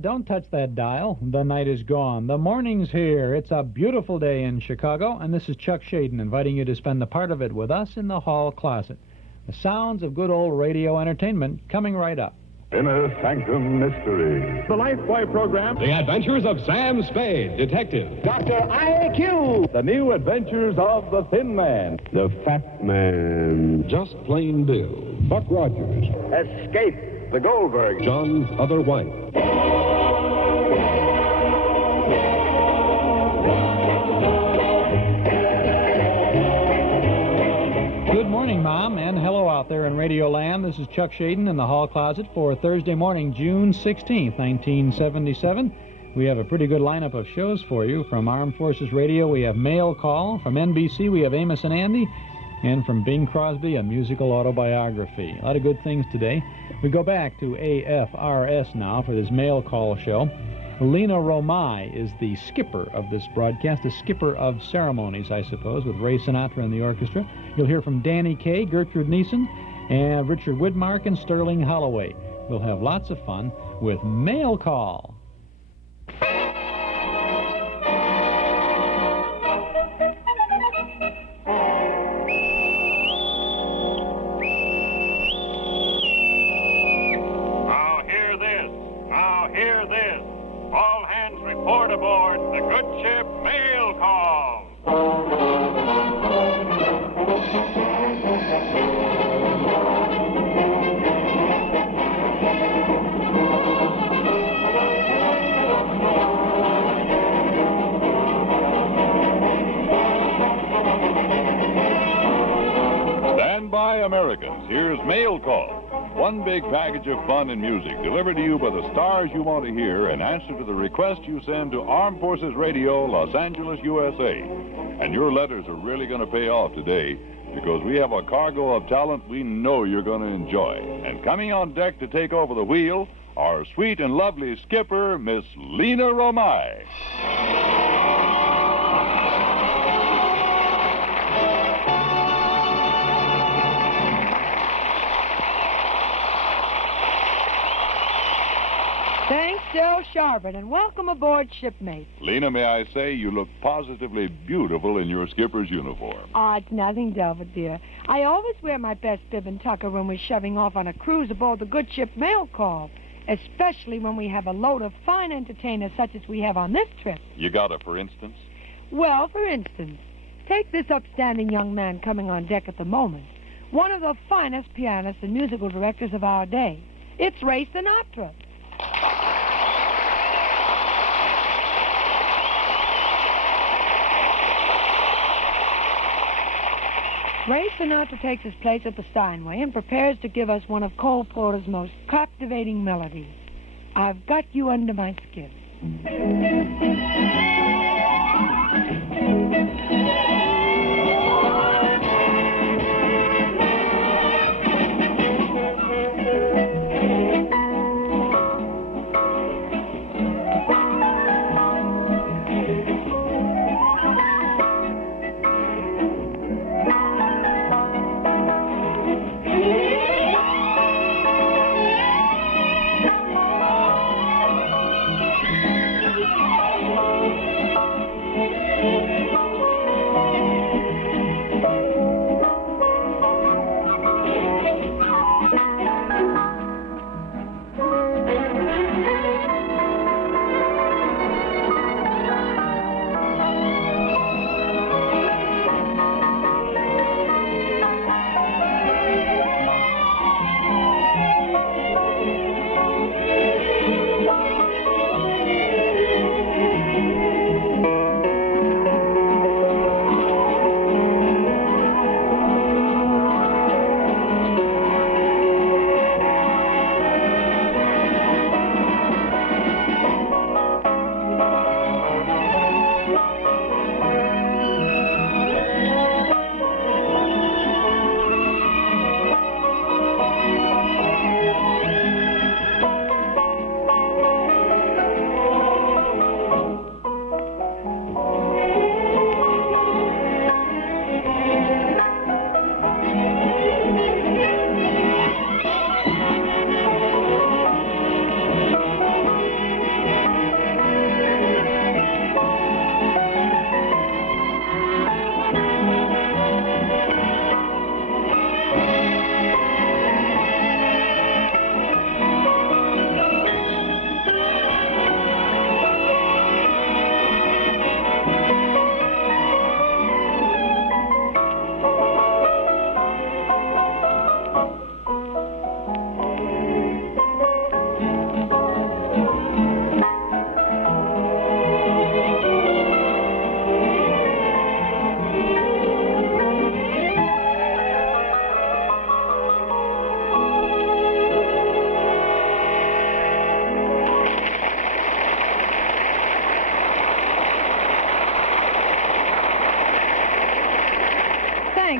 Don't touch that dial. The night is gone. The morning's here. It's a beautiful day in Chicago, and this is Chuck Shaden inviting you to spend the part of it with us in the hall closet. The sounds of good old radio entertainment coming right up. Inner Sanctum Mystery. The Lifebuoy program. The Adventures of Sam Spade, Detective. Dr. IQ. The New Adventures of the Thin Man. The Fat Man. Just Plain Bill. Buck Rogers. Escape. The Goldberg. John's Other Wife. Good morning, Mom, and hello out there in Radio Land. This is Chuck Shaden in the hall closet for Thursday morning, June 16th, 1977. We have a pretty good lineup of shows for you. From Armed Forces Radio, we have Mail Call. From NBC, we have Amos and Andy. And from Bing Crosby, a musical autobiography. A lot of good things today. We go back to AFRS now for this Mail Call show. Lena Romai is the skipper of this broadcast, the skipper of ceremonies, I suppose, with Ray Sinatra and the orchestra. You'll hear from Danny Kaye, Gertrude Neissen, and Richard Widmark and Sterling Holloway. We'll have lots of fun with Mail Call. Report aboard the good ship Mail Call. Stand by, Americans. Here's Mail Call. One big package of fun and music delivered to you by the stars you want to hear in answer to the request you send to Armed Forces Radio, Los Angeles, USA. And your letters are really going to pay off today because we have a cargo of talent we know you're going to enjoy. And coming on deck to take over the wheel, our sweet and lovely skipper, Miss Lena Romai. Thanks, Joe Sharbutt, and welcome aboard, shipmates. Lena, may I say you look positively beautiful in your skipper's uniform. Oh, it's nothing, Delbert, dear. I always wear my best bib and tucker when we're shoving off on a cruise aboard the good ship Mail Call, especially when we have a load of fine entertainers such as we have on this trip. You got it, for instance? Well, for instance, take this upstanding young man coming on deck at the moment, one of the finest pianists and musical directors of our day. It's Ray Sinatra. Ray Sinatra takes his place at the Steinway and prepares to give us one of Cole Porter's most captivating melodies, I've Got You Under My Skin.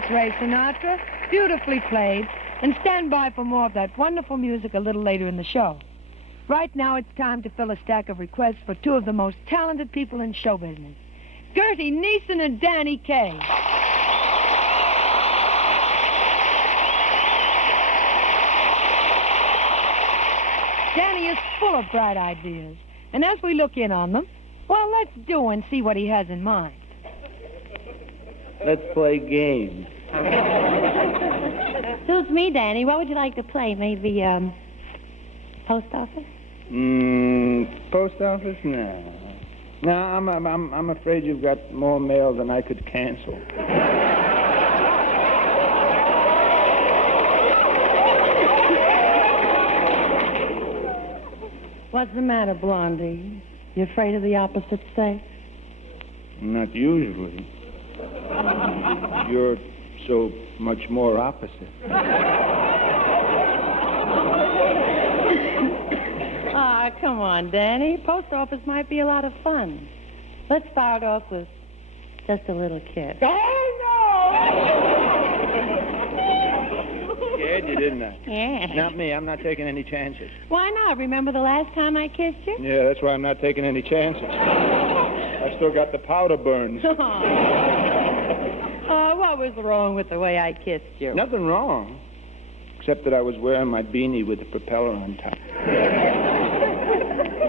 Prince Ray Sinatra, beautifully played, and stand by for more of that wonderful music a little later in the show. Right now, it's time to fill a stack of requests for two of the most talented people in show business, Gertie Neissen and Danny Kaye. Danny is full of bright ideas, and as we look in on them, well, let's do and see what he has in mind. Let's play games. Suits me, Danny. What would you like to play? Maybe, post office? Post office? No. No, I'm afraid you've got more mail than I could cancel. What's the matter, Blondie? You afraid of the opposite sex? Not usually. You're so much more opposite. Ah, come on, Danny. Post office might be a lot of fun. Let's start off with just a little kiss. Scared you, didn't I? Yeah. Not me. I'm not taking any chances. Why not? Remember the last time I kissed you? Yeah, that's why I'm not taking any chances. I still got the powder burns. What was wrong with the way I kissed you? Nothing wrong, except that I was wearing my beanie with the propeller on top.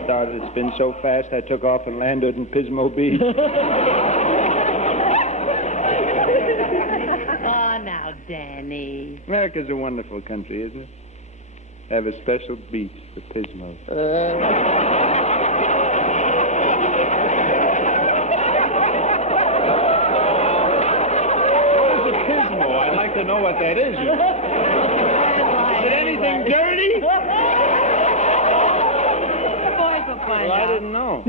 Started to spin so fast I took off and landed in Pismo Beach. Oh, now, Danny. America's a wonderful country, isn't it? Have a special beach for Pismo. I'd like to know what that is. Is it anything dirty? Boys will find Well, I out. didn't know.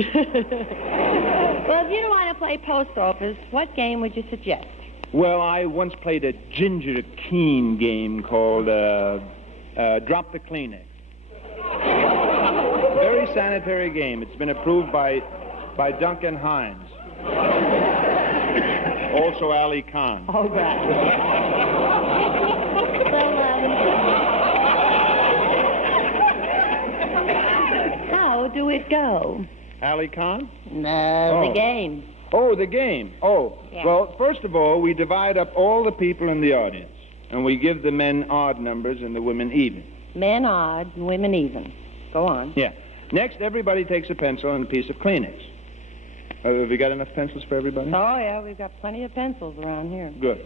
Well, if you don't want to play post office, what game would you suggest? Well, I once played a Ginger Keen game called Drop the Kleenex. Very sanitary game. It's been approved by Duncan Hines. Also Ali Khan. All right. How do it go? Ali Khan? No, the game. Oh, the game. Oh, Yeah. Well, first of all, we divide up all the people in the audience, and we give the men odd numbers and the women even. Men odd, women even. Go on. Yeah. Next, everybody takes a pencil and a piece of Kleenex. Have we got enough pencils for everybody? Oh, yeah, we've got plenty of pencils around here. Good.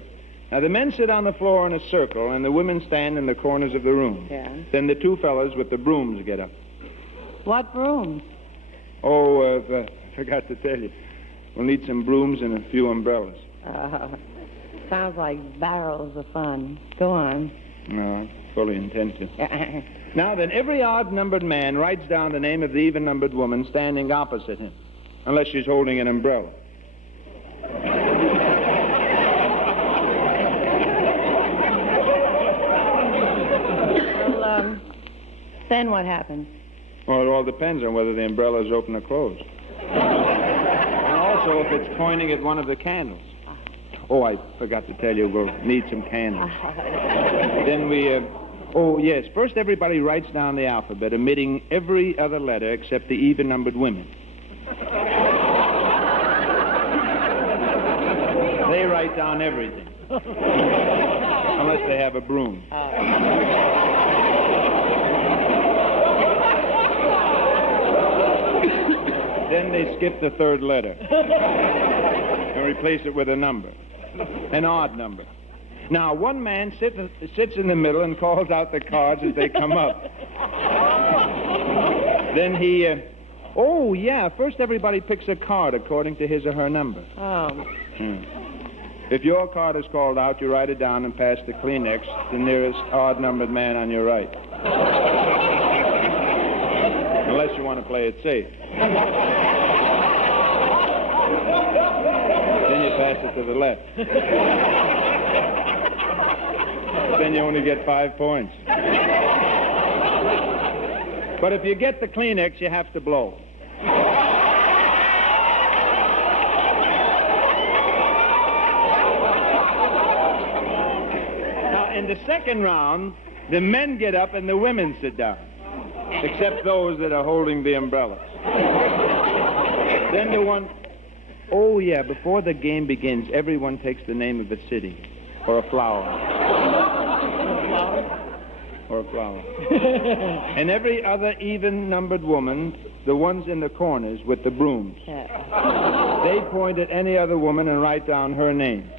Now, the men sit on the floor in a circle, and the women stand in the corners of the room. Yeah. Then the two fellas with the brooms get up. What brooms? Oh, I forgot to tell you. We'll need some brooms and a few umbrellas. Sounds like barrels of fun. Go on. No, I fully intend to. Now, then, every odd-numbered man writes down the name of the even-numbered woman standing opposite him, unless she's holding an umbrella. Well, then what happens? Well, it all depends on whether the umbrella is open or closed. And also if it's pointing at one of the candles. Oh, I forgot to tell you, we'll need some candles. Then we, oh, yes, first everybody writes down the alphabet, omitting every other letter except the even-numbered women. They write down everything. Unless they have a broom. Then they skip the third letter and replace it with a number, an odd number. Now, one man sits in the middle and calls out the cards as they come up. Then he, oh, yeah, first everybody picks a card according to his or her number. Oh. If your card is called out, you write it down and pass the Kleenex to the nearest odd-numbered man on your right. Unless you want to play it safe. Then you pass it to the left. Then you only get 5 points. But if you get the Kleenex, you have to blow. the second round, the men get up and the women sit down, except those that are holding the umbrellas. Then the one... Oh, yeah, before the game begins, everyone takes the name of a city or a flower. Or a flower. And every other even-numbered woman, the ones in the corners with the brooms, they point at any other woman and write down her name,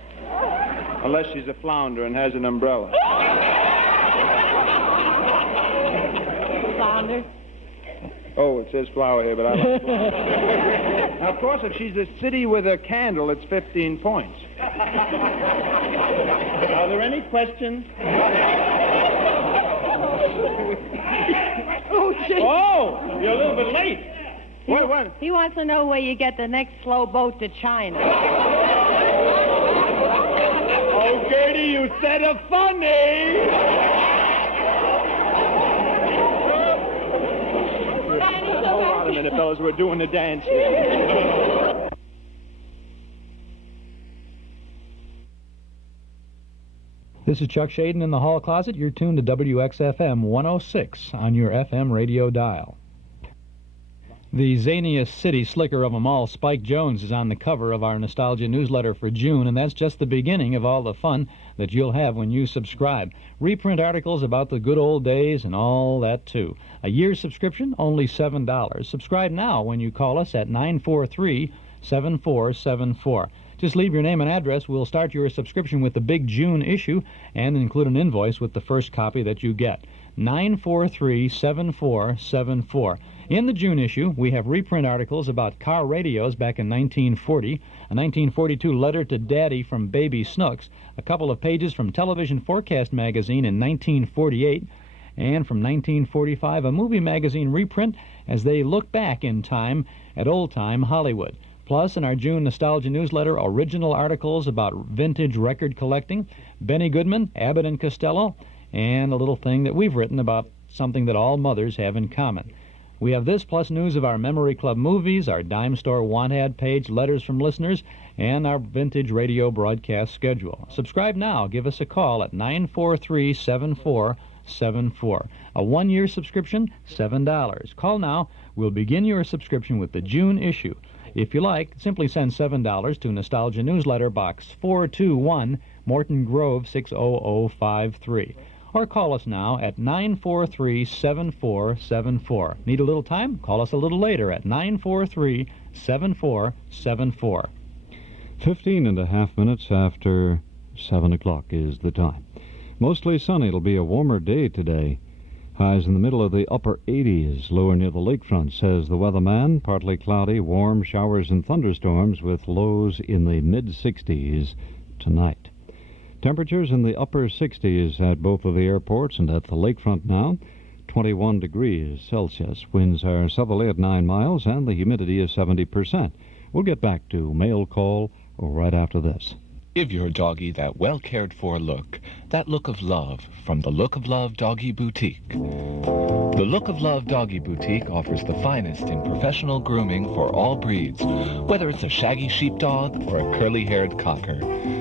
unless she's a flounder and has an umbrella. Flounder? Oh, it says flower here, but I like flower. Now, of course, if she's a city with a candle, it's 15 points. Are there any questions? Oh, gee. Oh, you're a little bit late. What? He wants to know where you get the next slow boat to China. Oh, Gertie, you said a funny. Hold on a minute, fellas. We're doing the dance here. This is Chuck Shaden in the hall closet. You're tuned to WXFM 106 on your FM radio dial. The zaniest city slicker of them all, Spike Jones, is on the cover of our Nostalgia newsletter for June, and that's just the beginning of all the fun that you'll have when you subscribe. Reprint articles about the good old days and all that, too. A year's subscription, only $7. Subscribe now when you call us at 943-7474. Just leave your name and address. We'll start your subscription with the big June issue and include an invoice with the first copy that you get. 943-7474. In the June issue, we have reprint articles about car radios back in 1940, a 1942 letter to Daddy from Baby Snooks, a couple of pages from Television Forecast magazine in 1948, and from 1945, a movie magazine reprint as they look back in time at old-time Hollywood. Plus, in our June Nostalgia newsletter, original articles about vintage record collecting, Benny Goodman, Abbott and Costello, and a little thing that we've written about something that all mothers have in common. We have this plus news of our Memory Club movies, our Dime Store Want Ad page, letters from listeners, and our vintage radio broadcast schedule. Subscribe now. Give us a call at 943-7474. A one-year subscription, $7. Call now. We'll begin your subscription with the June issue. If you like, simply send $7 to Nostalgia Newsletter Box 421, Morton Grove 60053. Or call us now at 943-7474. Need a little time? Call us a little later at 943-7474. 15.5 minutes after 7 o'clock is the time. Mostly sunny. It'll be a warmer day today. Highs in the middle of the upper 80s, lower near the lakefront, says the weatherman. Partly cloudy, warm showers and thunderstorms with lows in the mid-60s tonight. Temperatures in the upper 60s at both of the airports and at the lakefront now. 21 degrees Celsius. Winds are southerly at 9 miles and the humidity is 70%. We'll get back to mail call right after this. Give your doggy that well-cared-for look, that look of love, from the Look of Love Doggy Boutique. The Look of Love Doggy Boutique offers the finest in professional grooming for all breeds, whether it's a shaggy sheepdog or a curly-haired cocker.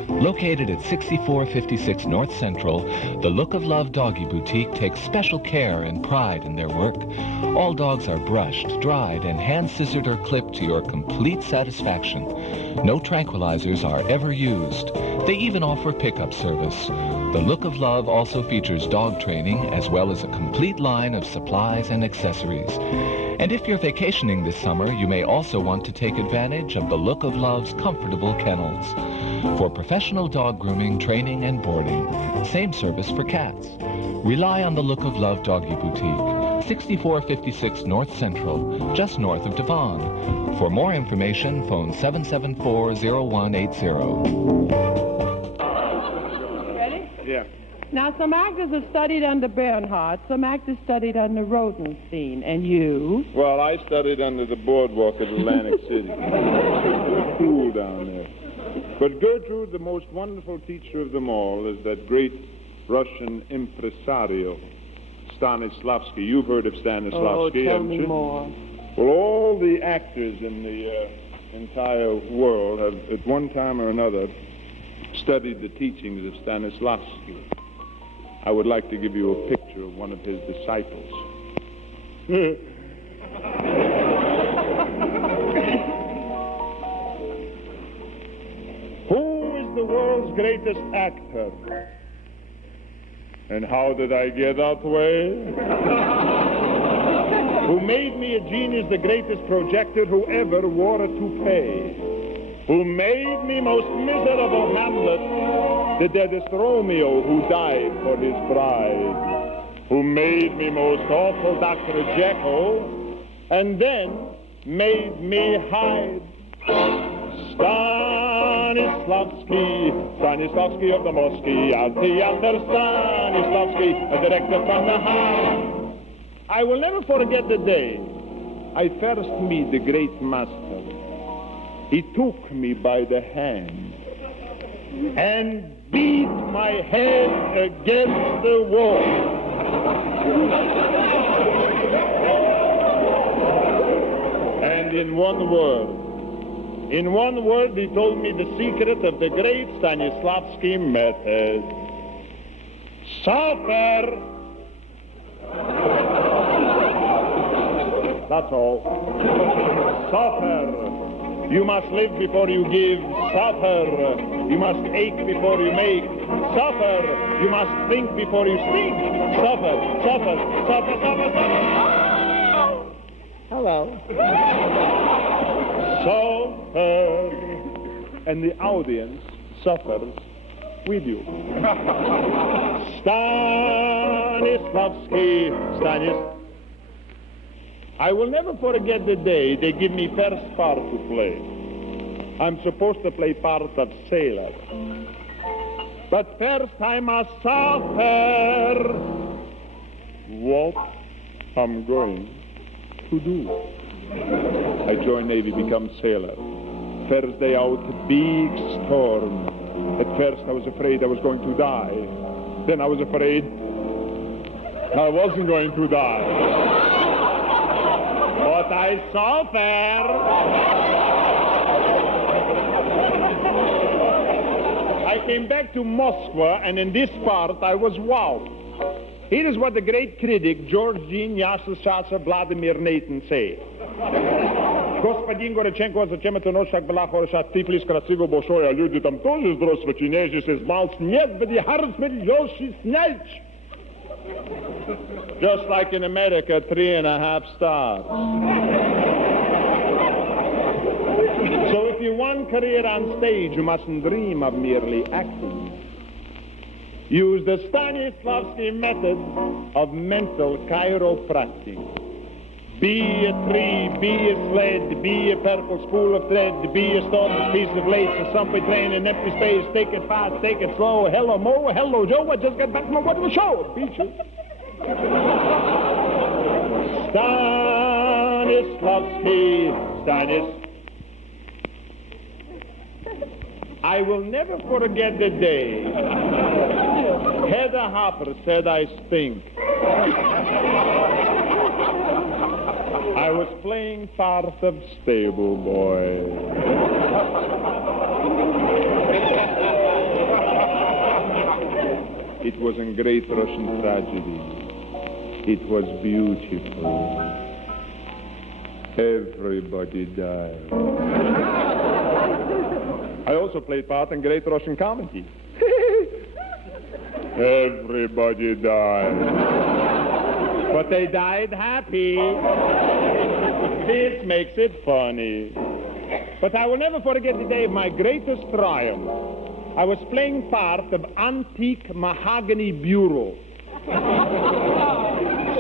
Located at 6456 North Central, the Look of Love Doggy Boutique takes special care and pride in their work. All dogs are brushed, dried, and hand-scissored or clipped to your complete satisfaction. No tranquilizers are ever used. They even offer pickup service. The Look of Love also features dog training as well as a complete line of supplies and accessories. And if you're vacationing this summer, you may also want to take advantage of the Look of Love's comfortable kennels. For professional dog grooming, training, and boarding, same service for cats. Rely on the Look of Love Doggy Boutique, 6456 North Central, just north of Devon. For more information, phone 774-0180. Ready? Yeah. Now, some actors have studied under Bernhardt, some actors studied under Rodenstein, and you? Well, I studied under the boardwalk at Atlantic City. Cool down there. But Gertrude, the most wonderful teacher of them all, is that great Russian impresario, Stanislavski. You've heard of Stanislavski, tell haven't me you? more. Well, all the actors in the entire world have, at one time or another, studied the teachings of Stanislavski. I would like to give you a picture of one of his disciples. Who is the world's greatest actor? And how did I get that way? Who made me a genius, the greatest projector who ever wore a toupee? Who made me most miserable Hamlet, the deadest Romeo who died for his bride? Who made me most awful Dr. Jekyll, and then made me hide? Stanislavski of the Mosky, as the other Stanislavski, a director from the house. I will never forget the day I first meet the great master. He took me by the hand and beat my head against the wall. And in one word, he told me the secret of the great Stanislavski method. Suffer! That's all. Suffer! You must live before you give. Suffer! You must ache before you make. Suffer! You must think before you speak. Suffer! Suffer! Suffer! Suffer! Suffer! Hello. Suffer! And the audience suffers with you. Stanislavski, I will never forget the day they give me first part to play. I'm supposed to play part of sailor. But first I must suffer what I'm going to do. I join Navy, become sailor. First day out, big storm. At first I was afraid I was going to die. Then I was afraid I wasn't going to die. But I suffer. I came back to Moscow, and in this part I was wowed. Here is what the great critic George Jean Yasser Vladimir Neissen said. Господин Горяченко, зачем это ночь так была хороша? Тифлис красиво большой, а люди там тоже здравствуйте, нежись из Малц. Нет, but the heart will Yoshi snatch. Just like in America, 3.5 stars. So if you want career on stage, you mustn't dream of merely acting. Use the Stanislavski method of mental chiropractic. Be a tree, be a sled, be a purple spool of thread, be a storm, piece of lace, a subway train in empty space. Take it fast, take it slow. Hello, Mo. Hello, Joe. I just got back from a wonderful show. Beat you. Stanislavski, I will never forget the day Hedda Hopper said I stink. I was playing part of stable boy. It was a great Russian tragedy. It was beautiful. Everybody died. I also played part in great Russian comedy. Everybody died. But they died happy. This makes it funny. But I will never forget the day of my greatest triumph. I was playing part of antique mahogany bureau.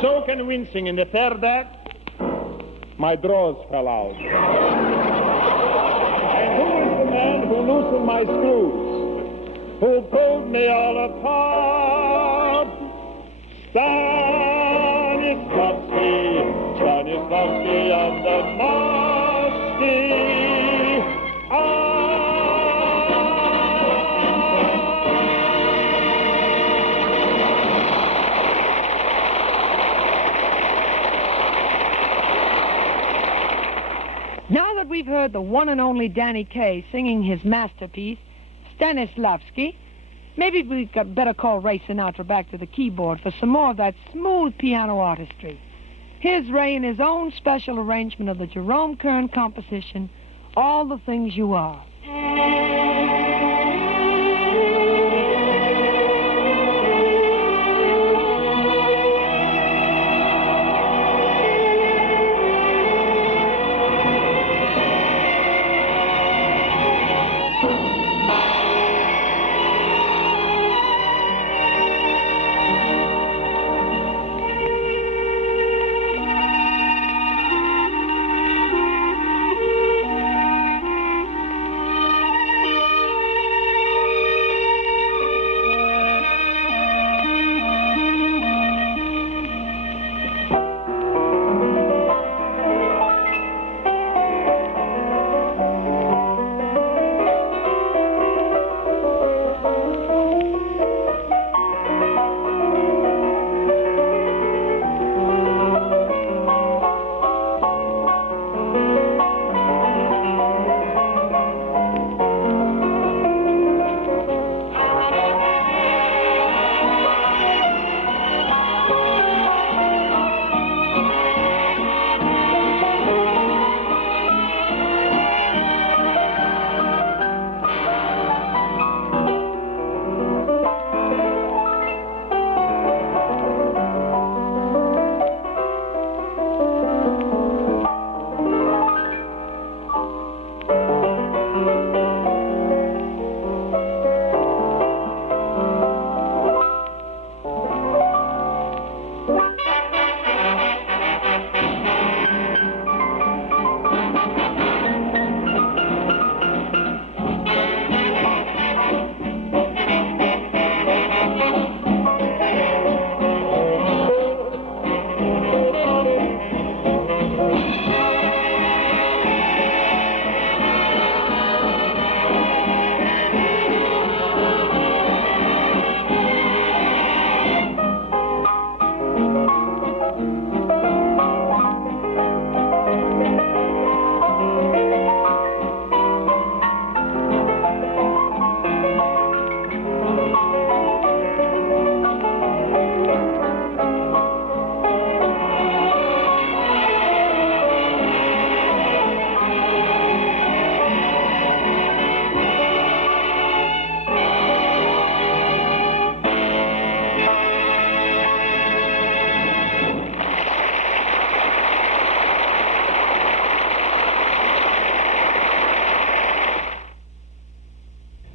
So convincing in the third act, my drawers fell out. And who is the man who loosened my screws? Who pulled me all apart? Stanislavski and the Mosky. Now that we've heard the one and only Danny Kaye singing his masterpiece, Stanislavski, Maybe we better call Ray Sinatra back to the keyboard for some more of that smooth piano artistry. Here's Ray in his own special arrangement of the Jerome Kern composition, All the Things You Are.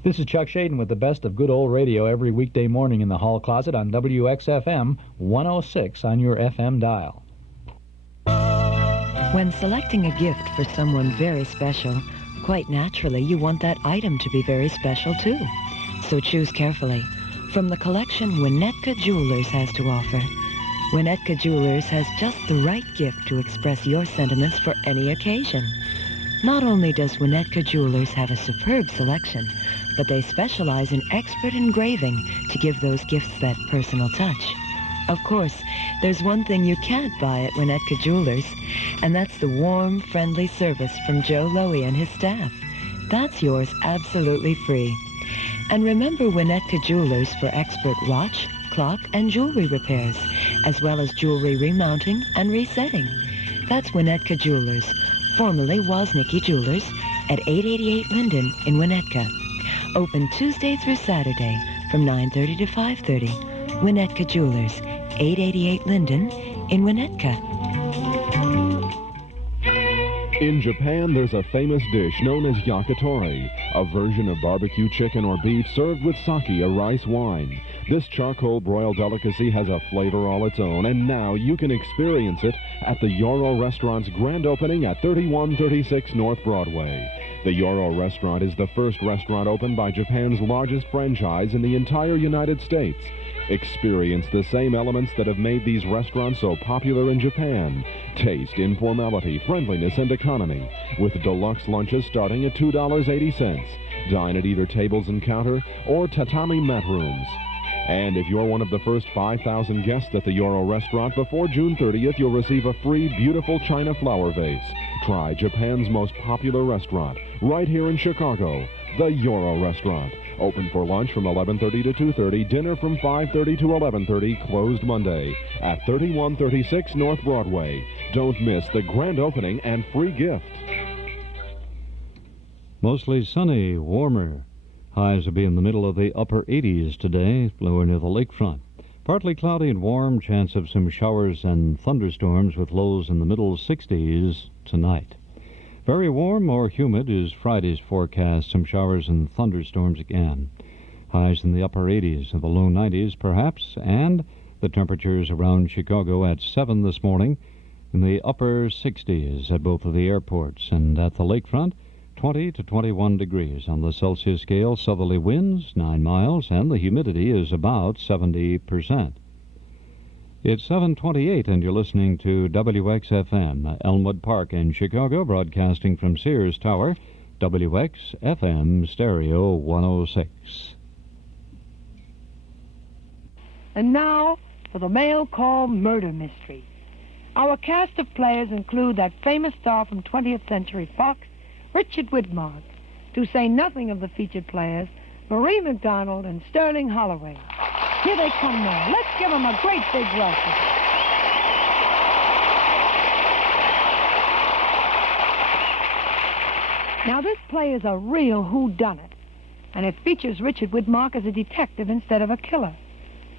This is Chuck Shaden with the best of good old radio every weekday morning in the hall closet on WXFM 106 on your FM dial. When selecting a gift for someone very special, quite naturally you want that item to be very special too. So choose carefully from the collection Winnetka Jewelers has to offer. Winnetka Jewelers has just the right gift to express your sentiments for any occasion. Not only does Winnetka Jewelers have a superb selection, but they specialize in expert engraving to give those gifts that personal touch. Of course, there's one thing you can't buy at Winnetka Jewelers, and that's the warm, friendly service from Joe Lowy and his staff. That's yours absolutely free. And remember Winnetka Jewelers for expert watch, clock, and jewelry repairs, as well as jewelry remounting and resetting. That's Winnetka Jewelers, formerly Woznicki Jewelers, at 888 Linden in Winnetka. Open Tuesday through Saturday from 9:30 to 5:30. Winnetka Jewelers, 888 Linden in Winnetka. In Japan, there's a famous dish known as yakitori, a version of barbecue chicken or beef served with sake, a rice wine. This charcoal broiled delicacy has a flavor all its own, and now you can experience it at the Yoro Restaurant's grand opening at 3136 North Broadway. The Yoro Restaurant is the first restaurant opened by Japan's largest franchise in the entire United States. Experience the same elements that have made these restaurants so popular in Japan. Taste, informality, friendliness, and economy, with deluxe lunches starting at $2.80. Dine at either tables and counter or tatami mat rooms. And if you're one of the first 5,000 guests at the Yoro Restaurant before June 30th, you'll receive a free beautiful china flower vase. Try Japan's most popular restaurant, right here in Chicago, the Yoro Restaurant. Open for lunch from 11:30 to 2:30, dinner from 5:30 to 11:30, closed Monday at 3136 North Broadway. Don't miss the grand opening and free gift. Mostly sunny, warmer. Highs will be in the middle of the upper 80s today, lower near the lakefront. Partly cloudy and warm, chance of some showers and thunderstorms with lows in the middle 60s tonight. Very warm or humid is Friday's forecast. Some showers and thunderstorms again. Highs in the upper 80s and the low 90s perhaps, and the temperatures around Chicago at 7 this morning, in the upper 60s at both of the airports, and at the lakefront 20 to 21 degrees on the Celsius scale. Southerly winds 9 miles, and the humidity is about 70%. It's 7:28, and you're listening to WXFM, Elmwood Park in Chicago, broadcasting from Sears Tower, WXFM Stereo 106. And now for the mail call murder mystery. Our cast of players include that famous star from 20th Century Fox, Richard Widmark, to say nothing of the featured players, Marie McDonald and Sterling Holloway. Here they come now. Let's give them a great big welcome. Now, this play is a real whodunit, and it features Richard Widmark as a detective instead of a killer.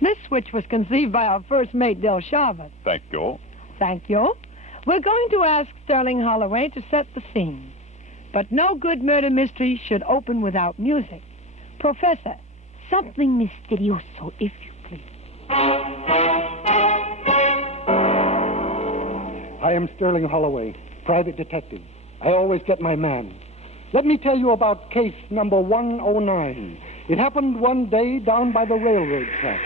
This switch was conceived by our first mate, Del Sharbutt. Thank you. Thank you. We're going to ask Sterling Holloway to set the scene. But no good murder mystery should open without music. Professor, something misterioso, if you please. I am Sterling Holloway, private detective. I always get my man. Let me tell you about case number 109. It happened one day down by the railroad track.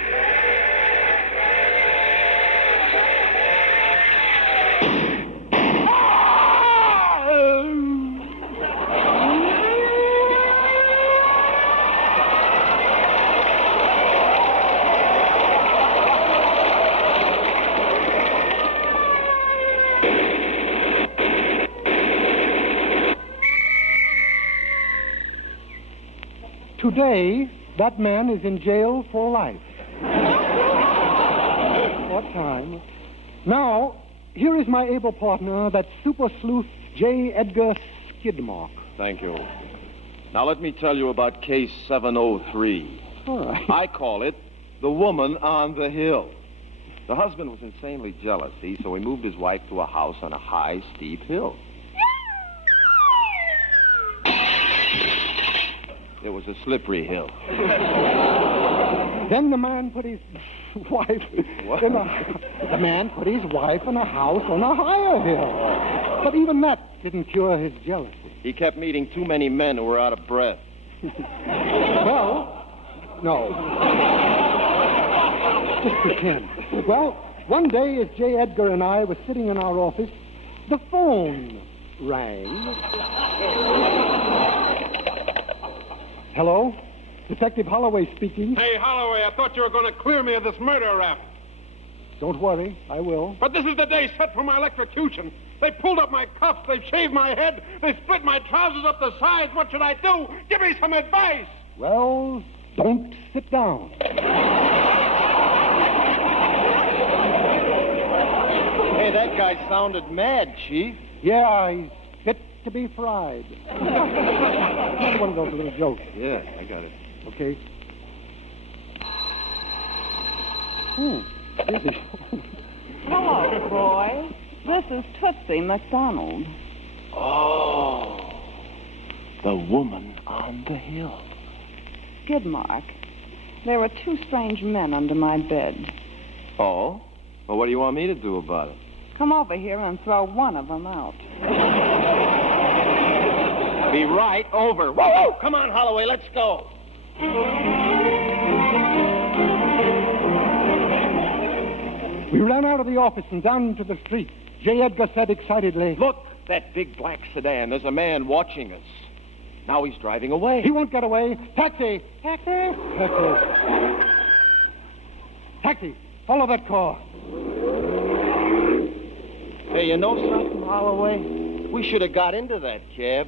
Today, that man is in jail for life. What time? Now, here is my able partner, that super sleuth J. Edgar Skidmark. Thank you. Now let me tell you about case 703. All right. I call it The Woman on the Hill. The husband was insanely jealous, see, so he moved his wife to a house on a high, steep hill. It was a slippery hill. Then the man put his wife What? in the man put his wife in a house on a higher hill. But even that didn't cure his jealousy. He kept meeting too many men who were out of breath. Well, no. Just pretend. Well, one day as J. Edgar and I were sitting in our office, the phone rang. Hello? Detective Holloway speaking. Hey, Holloway, I thought you were going to clear me of this murder rap. Don't worry, I will. But this is the day set for my electrocution. They pulled up my cuffs, they've shaved my head, they split my trousers up the sides. What should I do? Give me some advice. Well, don't sit down. Hey, that guy sounded mad, Chief. Yeah, he's fit to be fried. Another one of those little jokes. Yeah, I got it. Okay. Busy. Hello, boy. This is Tootsie McDonald. Oh, the woman on the hill. Skidmark. There were two strange men under my bed. Oh? Well, what do you want me to do about it? Come over here and throw one of them out. Be right over. Whoa! Come on, Holloway, let's go. We ran out of the office and down into the street. J. Edgar said excitedly, Look, that big black sedan. There's a man watching us. Now he's driving away. He won't get away. Taxi! Taxi! Taxi! Taxi! Follow that car. Hey, you know something, Holloway? We should have got into that cab.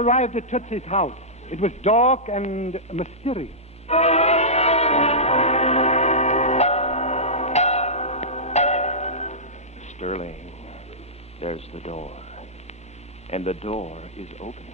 arrived at Tootsie's house. It was dark and mysterious. Sterling, there's the door. And the door is open.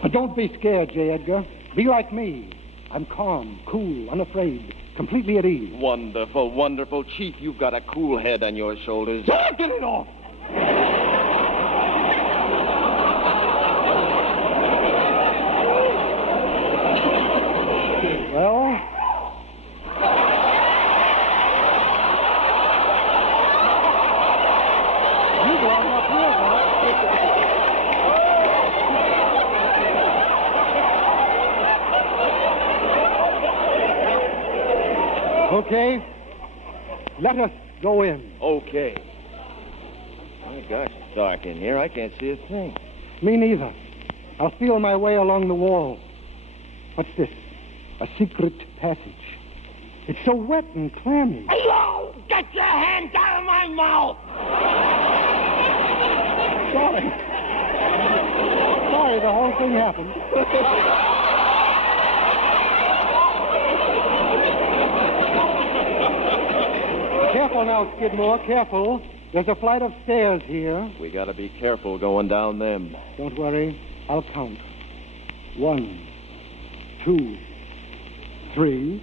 But don't be scared, J. Edgar. Be like me. I'm calm, cool, unafraid, completely at ease. Wonderful, wonderful. Chief, you've got a cool head on your shoulders. Don't get it off! Well... You go on up here, Bob. Okay. Let us go in. Okay. My gosh, it's dark in here. I can't see a thing. Me neither. I'll feel my way along the wall. What's this? A secret passage. It's so wet and clammy. Hello! Get your hands out of my mouth! Sorry. Sorry, the whole thing happened. Careful now, Skidmore, careful. There's a flight of stairs here. We gotta be careful going down them. Don't worry. I'll count. 1, 2, 3.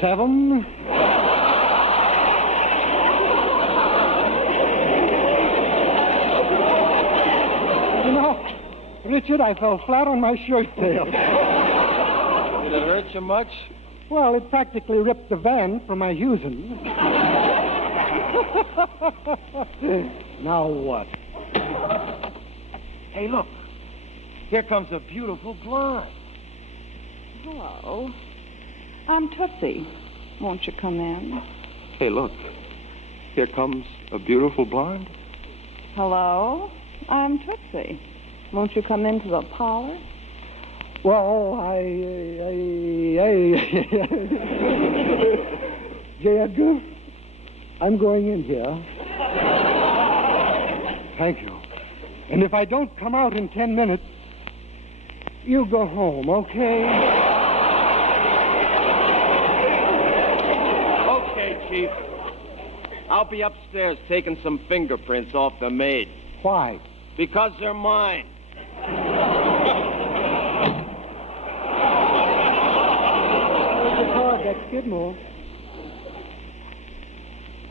7. You know, Richard, I fell flat on my shirt tail. Did it hurt you much? Well, it practically ripped the van from my Hewson. Now what? Hey, look. Here comes a beautiful blonde. Hello. I'm Tootsie. Won't you come in? Hey, look. Here comes a beautiful blonde. Hello. I'm Tootsie. Won't you come into the parlor? Well, J. Edgar, I'm going in here. Thank you. And if I don't come out in 10 minutes, you go home, okay? Okay, Chief. I'll be upstairs taking some fingerprints off the maid. Why? Because they're mine. That's Skidmore.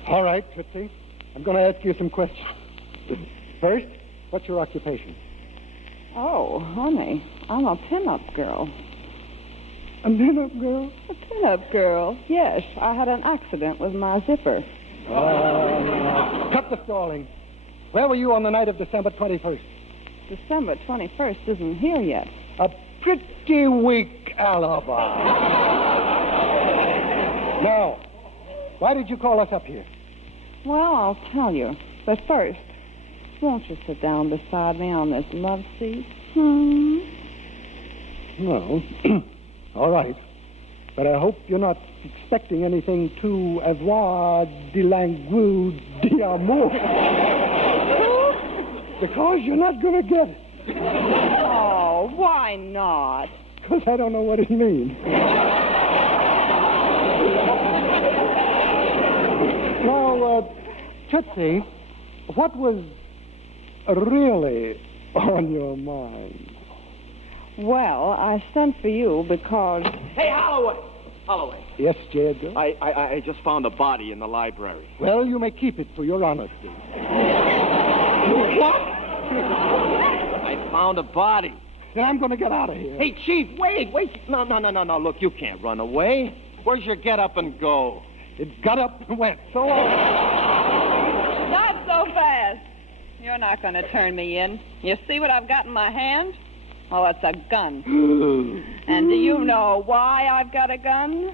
All right, Tootsie. I'm going to ask you some questions. First, what's your occupation? Oh, honey, I'm a pinup girl. A pinup girl? A pinup girl? Yes, I had an accident with my zipper. Cut the stalling. Where were you on the night of December 21st? December 21st isn't here yet. A pretty weak alibi. Now, why did you call us up here? Well, I'll tell you. But first, won't you sit down beside me on this love seat? Well, all right. But I hope you're not expecting anything too avoir de langue d'amour. Because you're not going to get it. Oh, why not? Because I don't know what it means. Now, Tootsie, what was really on your mind? Well, I sent for you because... Hey, Holloway! Holloway. Yes, J. Edgar? I just found a body in the library. Well, you may keep it for your honesty. What? I found a body. Then I'm going to get out of here. Hey, Chief, wait. No. Look, you can't run away. Where's your get up and go? It got up and went. So Not so fast. You're not going to turn me in. You see what I've got in my hand? Oh, it's a gun. And do you know why I've got a gun?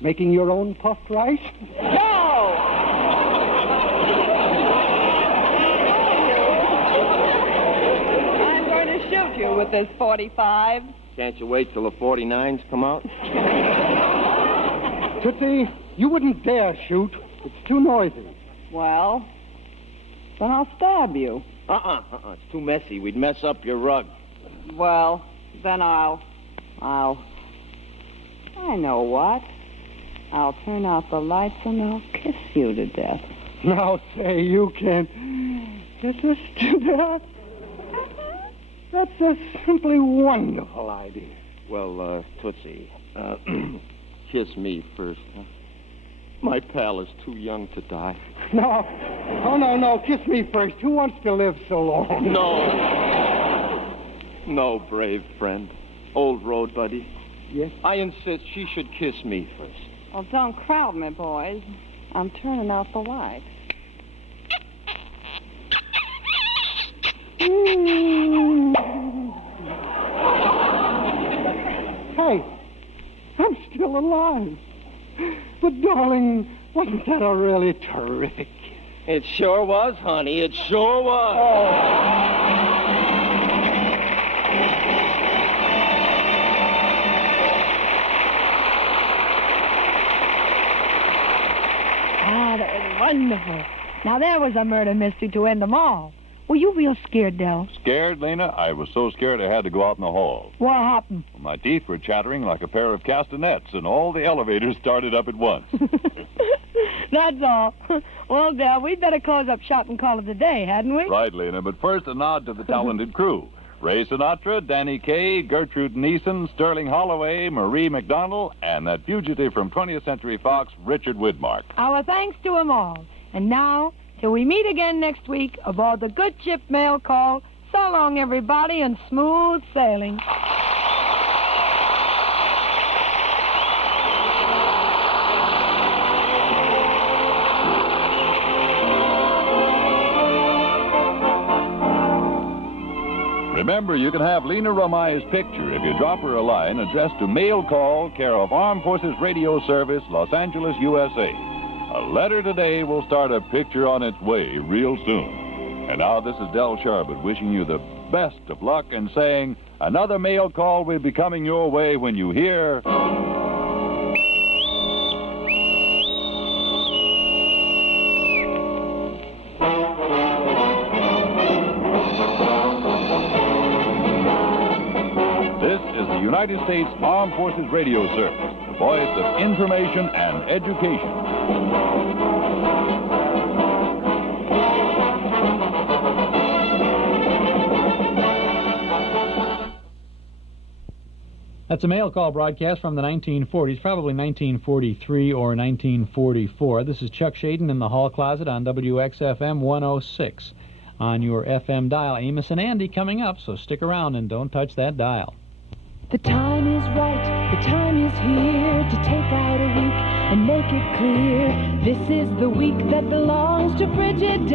Making your own puffed rice? No! I'm going to shoot you with this .45. Can't you wait till the 49s come out? Tootsie, you wouldn't dare shoot. It's too noisy. Well, then I'll stab you. It's too messy. We'd mess up your rug. Well, then I know what. I'll turn out the lights and I'll kiss you to death. Now, say, you can kiss us to death? That's a simply wonderful idea. Well, Tootsie, kiss me first, huh? My pal is too young to die. No. Oh, no. Kiss me first. Who wants to live so long? No, brave friend. Old road buddy. Yes? I insist she should kiss me first. Well, don't crowd me, boys. I'm turning out the lights. Hey, I'm still alive. But, darling, wasn't that a really terrific kiss? It sure was, honey. It sure was. Ah, that was wonderful. Now, there was a murder mystery to end them all. Were you real scared, Del? Scared, Lena? I was so scared I had to go out in the hall. What happened? My teeth were chattering like a pair of castanets, and all the elevators started up at once. That's all. Well, Del, we'd better close up shop and call it a day, hadn't we? Right, Lena, but first a nod to the talented crew. Ray Sinatra, Danny Kaye, Gertrude Neissen, Sterling Holloway, Marie McDonald, and that fugitive from 20th Century Fox, Richard Widmark. Our thanks to them all. And now, till we meet again next week aboard the good ship Mail Call, so long, everybody, and smooth sailing. Remember, you can have Lena Romai's picture if you drop her a line addressed to Mail Call, care of Armed Forces Radio Service, Los Angeles, USA. A letter today will start a picture on its way real soon. And now this is Del Sharbutt wishing you the best of luck and saying another Mail Call will be coming your way when you hear... United States Armed Forces Radio Service, the voice of information and education. That's a Mail Call broadcast from the 1940s, probably 1943 or 1944. This is Chuck Shaden in the hall closet on WXFM 106. On your FM dial, Amos and Andy coming up, so stick around and don't touch that dial. The time is right, the time is here to take out a week and make it clear. This is the week that belongs to Frigidaire.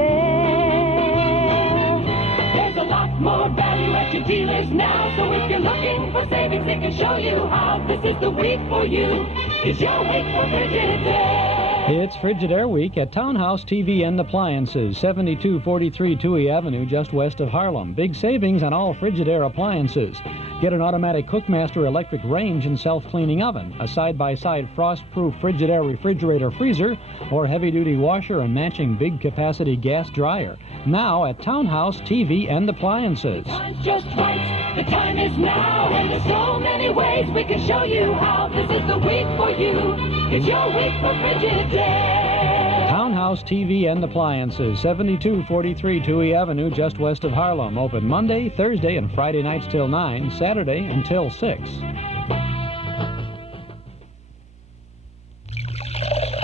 There's a lot more value at your dealers now, so if you're looking for savings, they can show you how. This is the week for you. It's your week for Frigidaire. It's Frigidaire Week at Townhouse TV and Appliances, 7243 Touhy Avenue, just west of Harlem. Big savings on all Frigidaire appliances. Get an automatic Cookmaster electric range and self-cleaning oven, a side-by-side frost-proof Frigidaire refrigerator freezer, or heavy-duty washer and matching big-capacity gas dryer. Now at Townhouse TV and Appliances. The time's just right, the time is now, and there's so many ways we can show you how. This is the week for you. It's your week for Frigidaire. Townhouse TV and Appliances, 7243 Touhy Avenue, just west of Harlem. Open Monday, Thursday, and Friday nights till 9, Saturday until 6.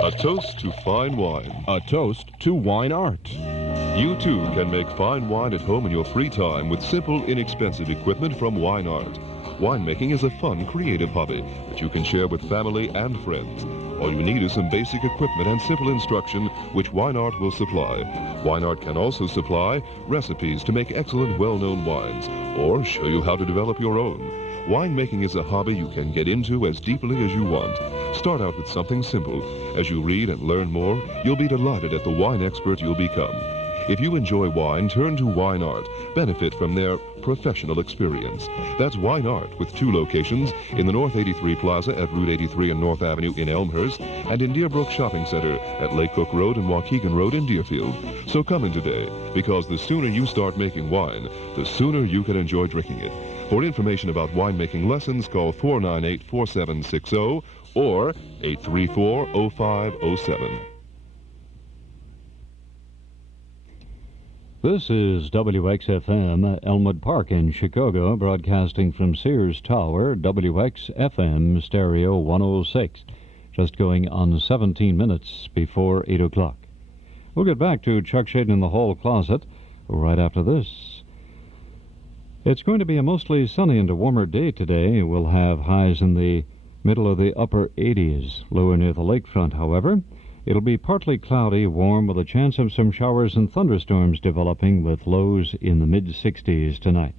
A toast to fine wine. A toast to wine art. You too can make fine wine at home in your free time with simple, inexpensive equipment from Wine Art. Winemaking is a fun, creative hobby that you can share with family and friends. All you need is some basic equipment and simple instruction, which Wine Art will supply. Wine Art can also supply recipes to make excellent, well-known wines, or show you how to develop your own. Winemaking is a hobby you can get into as deeply as you want. Start out with something simple. As you read and learn more, you'll be delighted at the wine expert you'll become. If you enjoy wine, turn to Wine Art. Benefit from their professional experience. That's Wine Art, with 2 locations, in the North 83 Plaza at Route 83 and North Avenue in Elmhurst, and in Deerbrook Shopping Center at Lake Cook Road and Waukegan Road in Deerfield. So come in today, because the sooner you start making wine, the sooner you can enjoy drinking it. For information about winemaking lessons, call 498-4760 or 834-0507. This is WXFM, Elmwood Park in Chicago, broadcasting from Sears Tower, WXFM Stereo 106, just going on 17 minutes before 8 o'clock. We'll get back to Chuck Shaden in the hall closet right after this. It's going to be a mostly sunny and a warmer day today. We'll have highs in the middle of the upper 80s. Lower near the lakefront, however, it'll be partly cloudy, warm, with a chance of some showers and thunderstorms developing, with lows in the mid-60s tonight.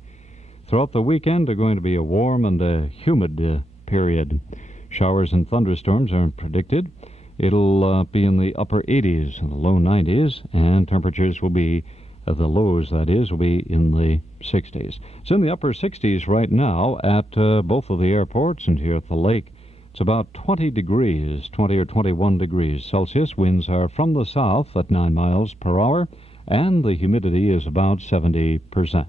Throughout the weekend, there's going to be a warm and a humid period. Showers and thunderstorms are predicted. It'll be in the upper 80s and the low 90s, and temperatures will be, the lows, that is, will be in the 60s. It's in the upper 60s right now at both of the airports and here at the lake. It's about 20 degrees, 20 or 21 degrees Celsius. Winds are from the south at 9 miles per hour, and the humidity is about 70%.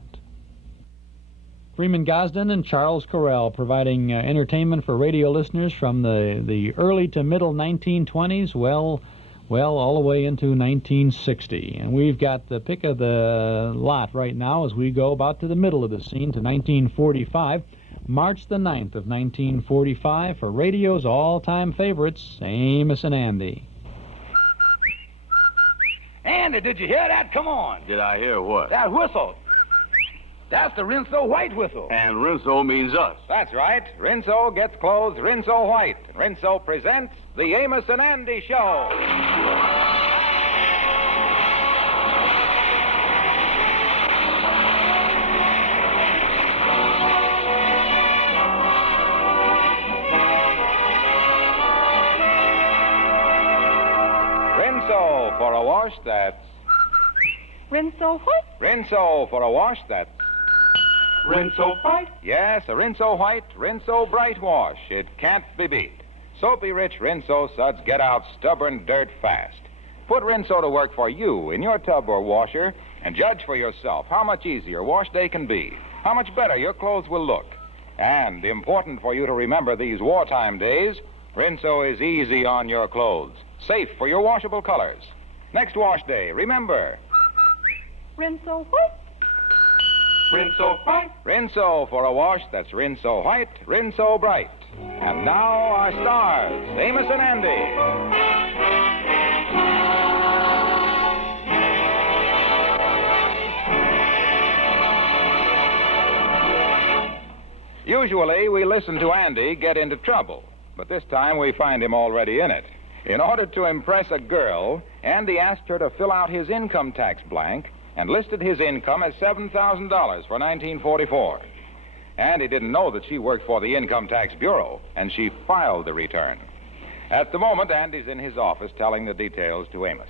Freeman Gosden and Charles Correll providing entertainment for radio listeners from the early to middle 1920s, well, all the way into 1960. And we've got the pick of the lot right now as we go about to the middle of the scene to 1945. March the 9th of 1945 for radio's all-time favorites, Amos and Andy. Andy, did you hear that? Come on. Did I hear what? That whistle. That's the Rinso White whistle. And Rinso means us. That's right. Rinso gets clothes Rinso White. Rinso presents the Amos and Andy Show. Rinso for a wash that's... Rinso what? Rinso for a wash that's... Rinso White? Yes, a Rinso White, Rinso Bright wash. It can't be beat. Soapy rich Rinso suds get out stubborn dirt fast. Put Rinso to work for you in your tub or washer and judge for yourself how much easier wash day can be, how much better your clothes will look. And important for you to remember these wartime days, Rinso is easy on your clothes, safe for your washable colors. Next wash day, remember... Rinso what? Rinso White? Rinso for a wash that's Rinso White, Rinso Bright. And now our stars, Amos and Andy. Usually we listen to Andy get into trouble, but this time we find him already in it. In order to impress a girl, Andy asked her to fill out his income tax blank and listed his income as $7,000 for 1944. Andy didn't know that she worked for the Income Tax Bureau, and she filed the return. At the moment, Andy's in his office telling the details to Amos.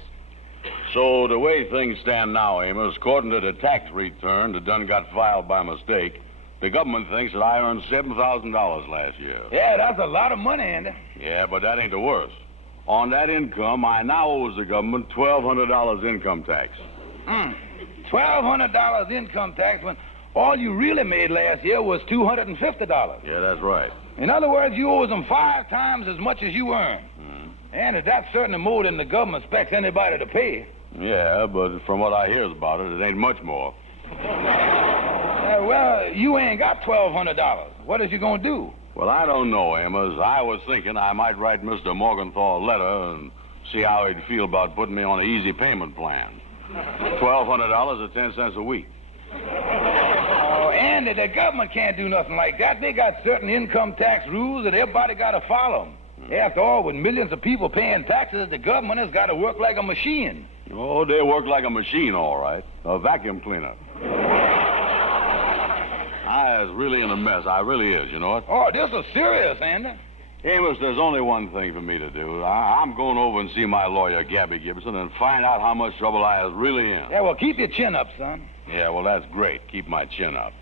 So the way things stand now, Amos, according to the tax return that done got filed by mistake, the government thinks that I earned $7,000 last year. Yeah, that's a lot of money, Andy. Yeah, but that ain't the worst. On that income, I now owes the government $1,200 income tax. $1,200 income tax when all you really made last year was $250. Yeah, that's right. In other words, you owe them 5 times as much as you earn. And that's certainly more than the government expects anybody to pay. Yeah, but from what I hears about it ain't much more. Well, you ain't got $1,200. What is you going to do? Well, I don't know, Amos. I was thinking I might write Mr. Morgenthau a letter and see how he'd feel about putting me on an easy payment plan. $1,200 or 10 cents a week. Oh, Andy, the government can't do nothing like that. They got certain income tax rules that everybody got to follow. After all, with millions of people paying taxes, the government has got to work like a machine. Oh, they work like a machine, all right. A vacuum cleaner. I is really in a mess. I really is, you know it? Oh, this is serious, Andy. Amos, there's only one thing for me to do. I'm going over and see my lawyer, Gabby Gibson, and find out how much trouble I is really in. Yeah, well, keep your chin up, son. Yeah, well, that's great. Keep my chin up.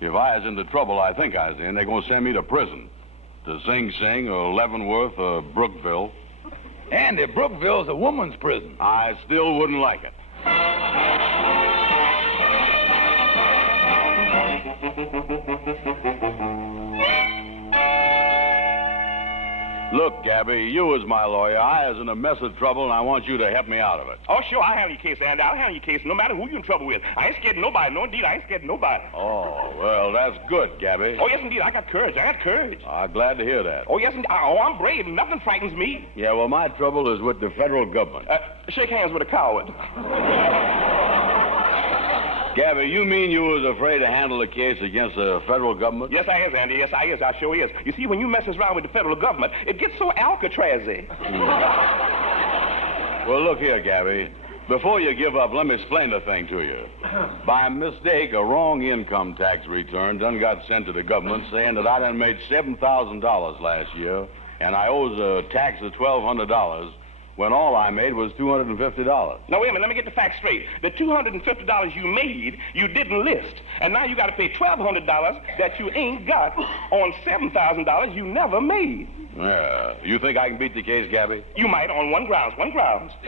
If I is in the trouble I think I is in, they're going to send me to prison. To Sing Sing or Leavenworth or Brookville. Andy, Brookville's a woman's prison. I still wouldn't like it. Look, Gabby, you as my lawyer, I is in a mess of trouble, and I want you to help me out of it. Oh, sure, I'll handle your case, Andy. I'll handle your case no matter who you're in trouble with. I ain't scared of nobody. No, indeed, I ain't scared of nobody. Oh, well, that's good, Gabby. Oh, yes, indeed, I got courage. I'm glad to hear that. Oh, yes, indeed. Oh, I'm brave. Nothing frightens me. Yeah, well, my trouble is with the federal government. Shake hands with a coward. Gabby, you mean you was afraid to handle a case against the federal government? Yes, I is, Andy. Yes, I is. I sure is. You see, when you messes around with the federal government, it gets so Alcatraz-y. Well, look here, Gabby. Before you give up, let me explain the thing to you. By mistake, a wrong income tax return done got sent to the government saying that I done made $7,000 last year, and I owes a tax of $1,200. When all I made was $250. Now, wait a minute, let me get the facts straight. The $250 you made, you didn't list. And now you got to pay $1,200 that you ain't got on $7,000 you never made. Yeah. You think I can beat the case, Gabby? You might on one grounds.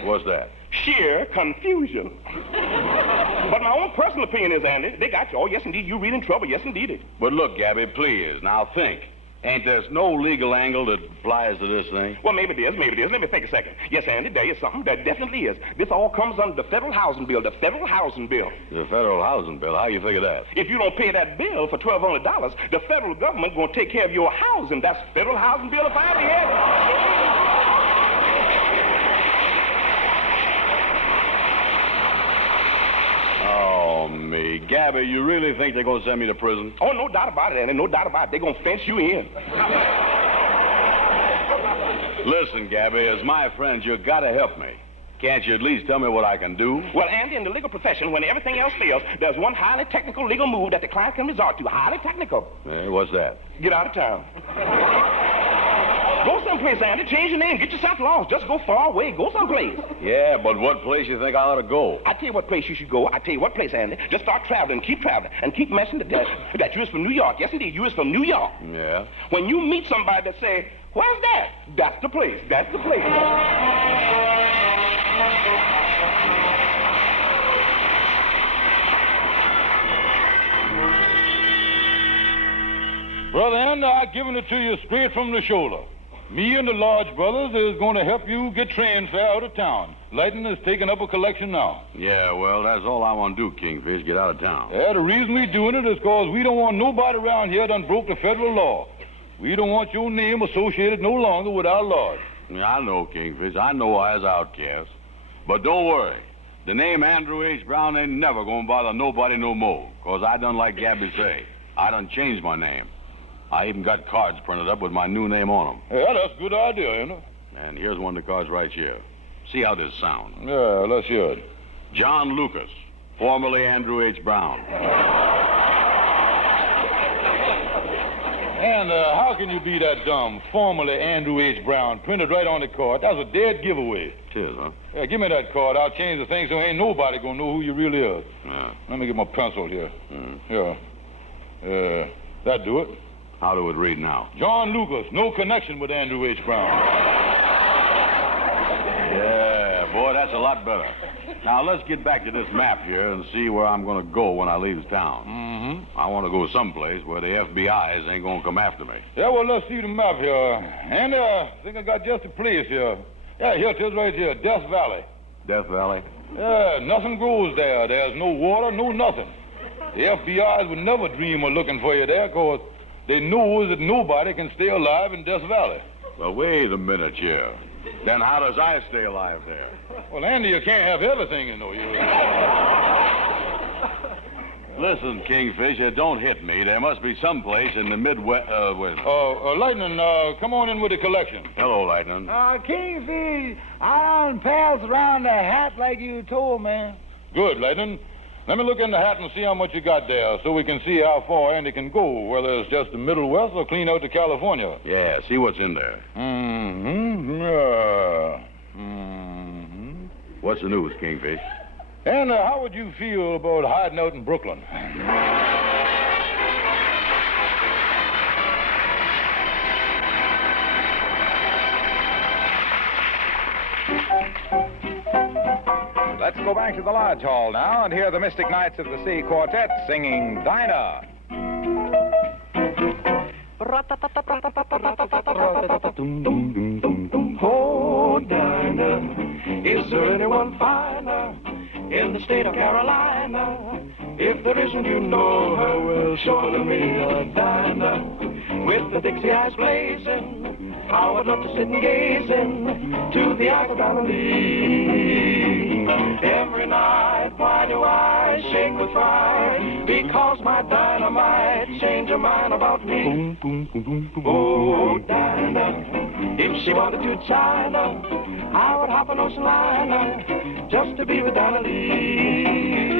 What's that? Sheer confusion. But my own personal opinion is, Andy, they got you. Oh, yes, indeed, you read in trouble. Yes, indeed. But look, Gabby, please, now think. Ain't there no legal angle that applies to this thing? Well, maybe it is. Let me think a second. Yes, Andy, there is something. There definitely is. This all comes under the federal housing bill. The federal housing bill. The federal housing bill? How you figure that? If you don't pay that bill for $1,200, the federal government going to take care of your housing. That's federal housing bill if I ever heard it. Oh, me. Gabby, you really think they're going to send me to prison? Oh, no doubt about it, Andy. No doubt about it. They're going to fence you in. Listen, Gabby, as my friend, you got to help me. Can't you at least tell me what I can do? Well, Andy, in the legal profession, when everything else fails, there's one highly technical legal move that the client can resort to. Highly technical. Hey, what's that? Get out of town. Go someplace, Andy. Change your name. Get yourself lost. Just go far away. Go someplace. Yeah, but what place you think I ought to go? I tell you what place you should go. I tell you what place, Andy. Just start traveling. Keep traveling. And keep mentioning that you is from New York. Yes, indeed. You is from New York. Yeah. When you meet somebody that say, where's that? That's the place. That's the place. Brother Andy, I've given it to you straight from the shoulder. Me and the Lodge brothers is going to help you get train fare out of town. Lighton is taking up a collection now. Yeah, well, that's all I want to do, Kingfish, get out of town. Yeah, the reason we doing it is because we don't want nobody around here done broke the federal law. We don't want your name associated no longer with our Lodge. Yeah, I know, Kingfish. I know I is outcast. But don't worry. The name Andrew H. Brown ain't never going to bother nobody no more. Because I done like Gabby say. I done changed my name. I even got cards printed up with my new name on them. Yeah, that's a good idea, you know. And here's one of the cards right here. See how this sounds. Yeah, let's hear it. John Lucas, formerly Andrew H. Brown. And how can you be that dumb? Formerly Andrew H. Brown, printed right on the card. That's a dead giveaway. It is, huh? Yeah, give me that card. I'll change the thing so ain't nobody gonna know who you really is. Yeah. Let me get my pencil here. Here. That do it. How do it read now? John Lucas, no connection with Andrew H. Brown. Yeah, boy, that's a lot better. Now, let's get back to this map here and see where I'm going to go when I leave town. Mm-hmm. I want to go someplace where the FBI's ain't going to come after me. Yeah, well, let's see the map here. And I think I got just a place here. Yeah, here it is right here, Death Valley. Death Valley? Yeah, nothing grows there. There's no water, no nothing. The FBI's would never dream of looking for you there because they know that nobody can stay alive in Death Valley. Well, wait a minute here. Then how does I stay alive there? Well, Andy, you can't have everything, you know. listen, Kingfish, don't hit me. There must be some place in the Midwest. Lightning, come on in with the collection. Hello, Lightning. Kingfish, I done passed around the hat like you told, man. Good, Lightning. Let me look in the hat and see how much you got there so we can see how far Andy can go, whether it's just the Middle West or clean out to California. Yeah, see what's in there. What's the news, Kingfish? And how would you feel about hiding out in Brooklyn? Let's go back to the Lodge Hall now and hear the Mystic Knights of the Sea Quartet singing Dinah. Oh, Dinah, is there anyone finer in the state of Carolina? If there isn't, you know her well, sure to me, Dinah, with the Dixie eyes blazing, how I'd love to sit and gaze to the eyes of Dinah Lee. Every night, why do I shake with fright? Because my Dinah might change her mind about me. Oh, Dinah, if she wanted to China, I would hop an ocean liner just to be with Dinah Lee.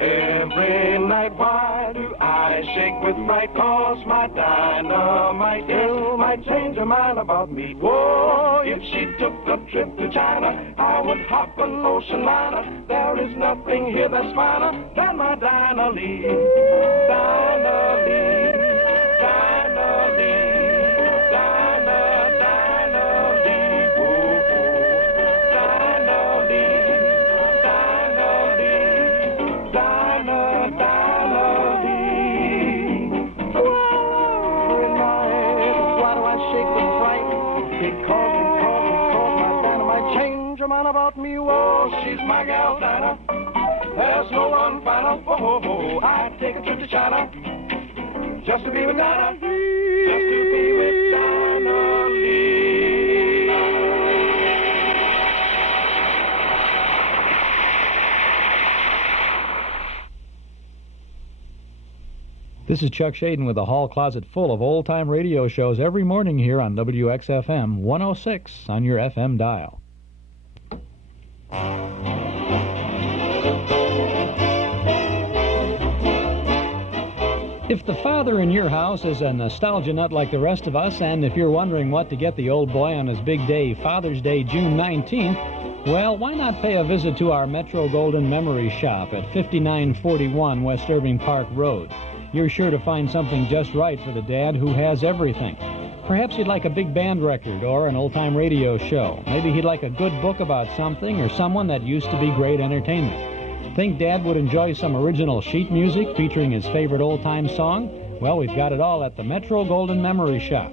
Every night, why do I shake with fright? Cause my dynamite might change her mind about me. Whoa, if she took a trip to China, I would hop an ocean liner. There is nothing here that's finer than my Dinah Lee. Dinah Lee, Dinah Lee. About me, whoa, she's my gal, Dinah. There's no one finer. Oh, I'd take a trip to China just to be with Dinah, just to be with Dinah Lee. This is Chuck Shaden with a hall closet full of old-time radio shows every morning here on WXFM 106 on your FM dial. If the father in your house is a nostalgia nut like the rest of us, and if you're wondering what to get the old boy on his big day, Father's Day, June 19th, well, why not pay a visit to our Metro Golden Memory Shop at 5941 West Irving Park Road. You're sure to find something just right for the dad who has everything. Perhaps he'd like a big band record or an old-time radio show. Maybe he'd like a good book about something or someone that used to be great entertainment. Think Dad would enjoy some original sheet music featuring his favorite old-time song? Well, we've got it all at the Metro Golden Memory Shop.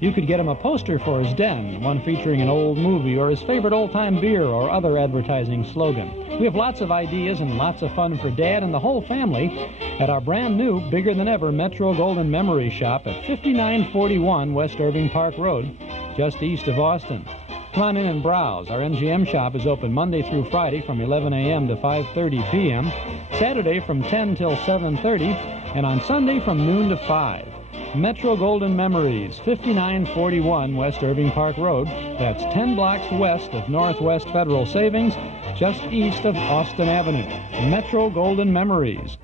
You could get him a poster for his den, one featuring an old movie or his favorite old-time beer or other advertising slogan. We have lots of ideas and lots of fun for Dad and the whole family at our brand new, bigger than ever Metro Golden Memory Shop at 5941 West Irving Park Road, just east of Austin. Come on in and browse. Our MGM shop is open Monday through Friday from 11 a.m. to 5:30 p.m., Saturday from 10 till 7:30, and on Sunday from noon to 5. Metro Golden Memories, 5941 West Irving Park Road. That's 10 blocks west of Northwest Federal Savings, just east of Austin Avenue. Metro Golden Memories,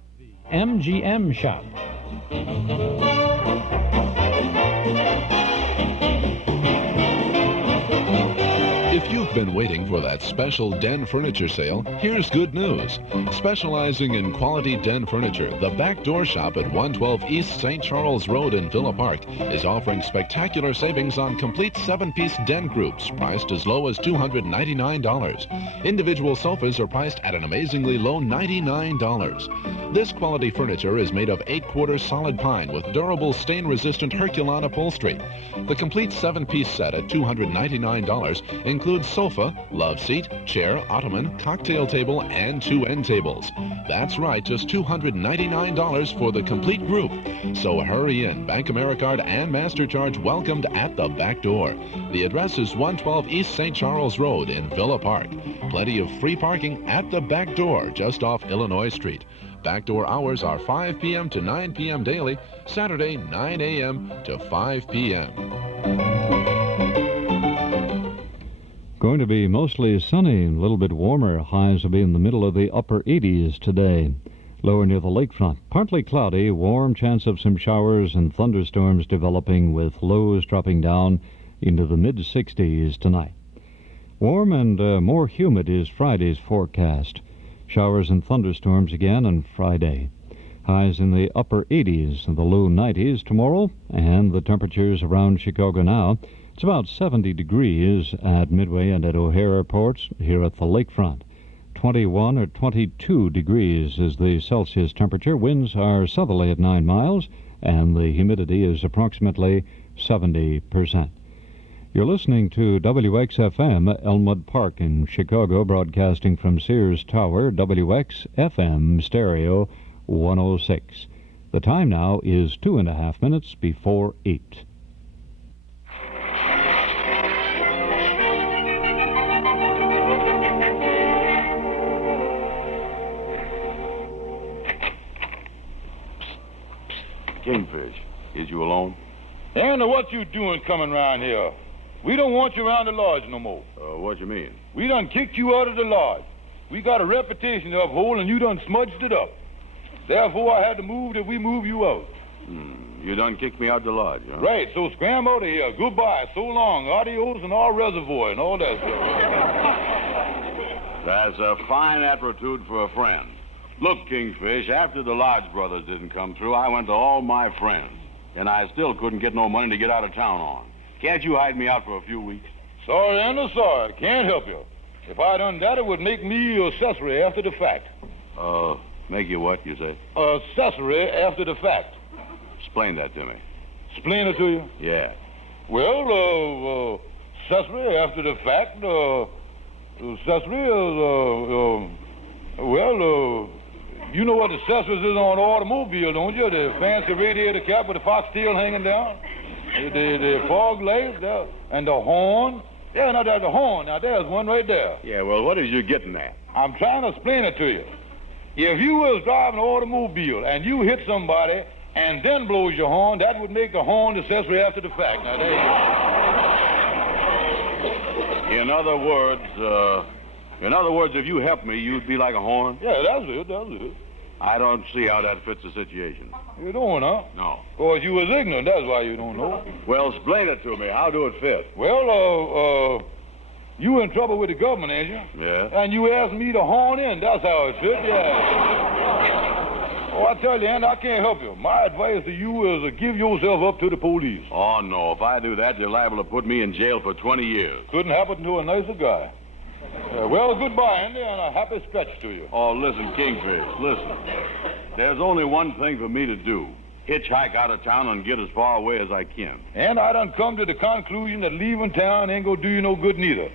MGM Shop. If you've been waiting for that special den furniture sale, here's good news. Specializing in quality den furniture, the Back Door Shop at 112 East St. Charles Road in Villa Park is offering spectacular savings on complete 7-piece den groups, priced as low as $299. Individual sofas are priced at an amazingly low $99. This quality furniture is made of 8-quarter solid pine with durable stain-resistant Herculon upholstery. The complete 7-piece set at $299 includes sofa, love seat, chair, ottoman, cocktail table, and 2 end tables. That's right, just $299 for the complete group. So hurry in. Bank AmeriCard and MasterCharge welcomed at the back door. The address is 112 East St. Charles Road in Villa Park. Plenty of free parking at the back door just off Illinois Street. Backdoor hours are 5 p.m. to 9 p.m. daily, Saturday 9 a.m. to 5 p.m. Going to be mostly sunny, a little bit warmer. Highs will be in the middle of the upper 80s today. Lower near the lakefront. Partly cloudy, warm chance of some showers and thunderstorms developing with lows dropping down into the mid-60s tonight. Warm and more humid is Friday's forecast. Showers and thunderstorms again on Friday. Highs in the upper 80s and the low 90s tomorrow, and the temperatures around Chicago now. It's about 70 degrees at Midway and at O'Hare airports here at the lakefront. 21 or 22 degrees is the Celsius temperature. Winds are southerly at 9 miles, and the humidity is approximately 70%. You're listening to WXFM, Elmwood Park in Chicago, broadcasting from Sears Tower, WXFM Stereo 106. The time now is 2.5 minutes before 8. Kingfish, is you alone? Anna, what you doing coming around here? We don't want you around the lodge no more. What you mean? We done kicked you out of the lodge. We got a reputation to uphold, and you done smudged it up. Therefore, I had to move that we move you out. You done kicked me out the lodge, huh? Right, so scram out of here. Goodbye, so long, adios, and all reservoir, and all that stuff. That's a fine attitude for a friend. Look, Kingfish, after the Lodge brothers didn't come through, I went to all my friends, and I still couldn't get no money to get out of town on. Can't you hide me out for a few weeks? Sorry, Anna, sorry. Can't help you. If I done that, it would make me accessory after the fact. Make you what, you say? Accessory after the fact. Explain that to me. Explain it to you? Yeah. Well, accessory after the fact, accessory is, you know what accessories is on the automobile, don't you? The fancy radiator cap with the foxtail hanging down, the fog lights, and the horn. Yeah, now there's the horn. Now there's one right there. Yeah, well, what is you getting at? I'm trying to explain it to you. If you was driving an automobile and you hit somebody and then blows your horn, that would make the horn accessory after the fact. Now there you go. In other words, if you helped me, you'd be like a horn? Yeah, that's it. I don't see how that fits the situation. You don't, huh? No. Because you was ignorant, that's why you don't know. Well, explain it to me. How do it fit? Well, you in trouble with the government, ain't you? Yeah. And you asked me to horn in, that's how it fit, yeah. Oh, I tell you, Andy, I can't help you. My advice to you is to give yourself up to the police. Oh, no. If I do that, you're liable to put me in jail for 20 years. Couldn't happen to a nicer guy. Well, goodbye, Andy, and a happy stretch to you. Oh, listen, Kingfish, listen. There's only one thing for me to do. Hitchhike out of town and get as far away as I can. And I done come to the conclusion that leaving town ain't gonna do you no good neither.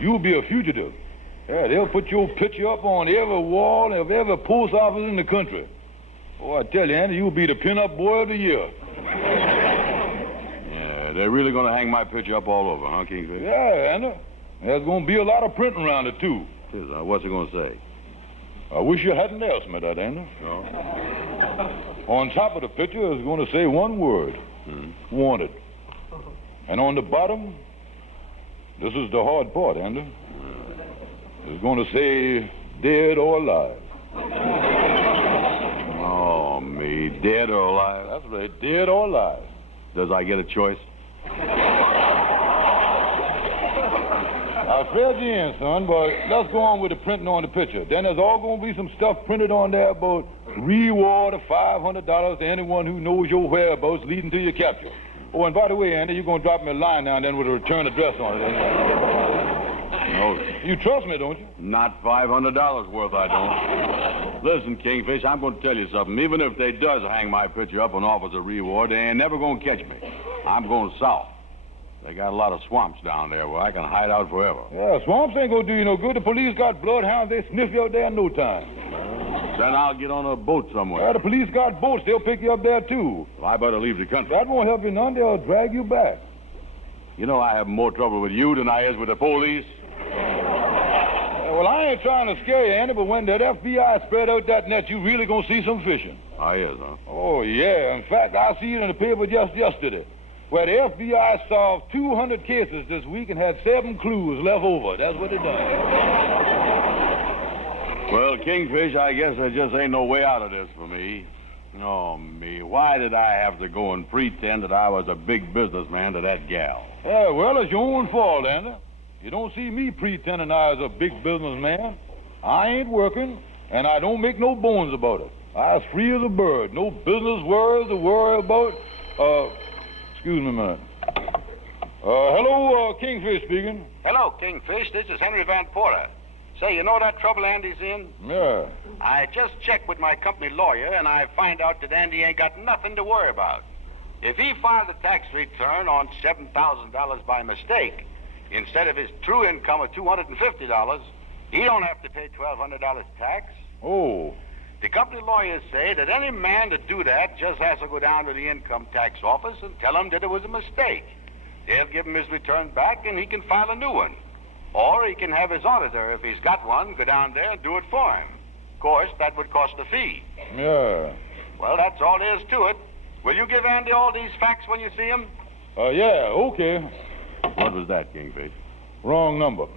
You'll be a fugitive. Yeah, they'll put your picture up on every wall of every post office in the country. Oh, I tell you, Andy, you'll be the pin-up boy of the year. Yeah, they're really gonna hang my picture up all over, huh, Kingfish? Yeah, Andy. There's gonna be a lot of printing around it, too. What's it gonna say? I wish you hadn't asked me that, Andy. No. On top of the picture, it's going to say one word. Wanted. And on the bottom, this is the hard part, Andy. It's going to say dead or alive. Oh, me. Dead or alive? That's right, dead or alive. Does I get a choice? I filled you in, son, but let's go on with the printing on the picture. Then there's all going to be some stuff printed on there about reward of $500 to anyone who knows your whereabouts leading to your capture. Oh, and by the way, Andy, you're going to drop me a line now and then with a return address on it. No. You trust me, don't you? Not $500 worth, I don't. Listen, Kingfish, I'm going to tell you something. Even if they does hang my picture up and offers a reward, they ain't never going to catch me. I'm going south. They got a lot of swamps down there where I can hide out forever. Yeah, swamps ain't gonna do you no good. The police got bloodhounds. They sniff you out there in no time. Then I'll get on a boat somewhere. Yeah, the police got boats. They'll pick you up there, too. Well, I better leave the country. That won't help you none. They'll drag you back. You know I have more trouble with you than I is with the police. Well, I ain't trying to scare you, Andy, but when that FBI spread out that net, you really gonna see some fishing. I is, huh? Oh, yeah. In fact, I see it in the paper just yesterday, where the FBI solved 200 cases this week and had 7 clues left over. That's what it done. Well, Kingfish, I guess there just ain't no way out of this for me. Oh, me. Why did I have to go and pretend that I was a big businessman to that gal? Yeah, well, it's your own fault, Andy. You don't see me pretending I was a big businessman. I ain't working, and I don't make no bones about it. I was free as a bird. No business worries to worry about. Excuse me a minute. Hello, Kingfish speaking. Hello, Kingfish. This is Henry Van Porter. Say, you know that trouble Andy's in? Yeah. I just checked with my company lawyer, and I find out that Andy ain't got nothing to worry about. If he filed a tax return on $7,000 by mistake, instead of his true income of $250, he don't have to pay $1,200 tax. Oh. The company lawyers say that any man to do that just has to go down to the income tax office and tell them that it was a mistake. They'll give him his return back, and he can file a new one. Or he can have his auditor, if he's got one, go down there and do it for him. Of course, that would cost a fee. Yeah. Well, that's all there is to it. Will you give Andy all these facts when you see him? Yeah, okay. What was that, Kingfish? Wrong number.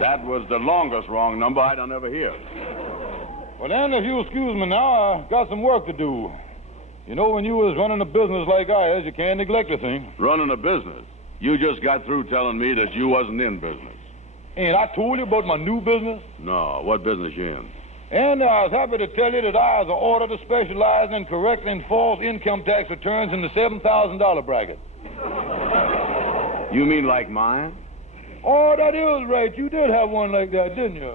That was the longest wrong number I'd ever hear. Well, then, if you excuse me now, I got some work to do. You know, when you was running a business like I is, you can't neglect a thing. Running a business? You just got through telling me that you wasn't in business. Ain't I told you about my new business? No, what business you in? And I was happy to tell you that I was ordered to specialize in correcting false income tax returns in the $7,000 bracket. You mean like mine? Oh, that is right. You did have one like that, didn't you?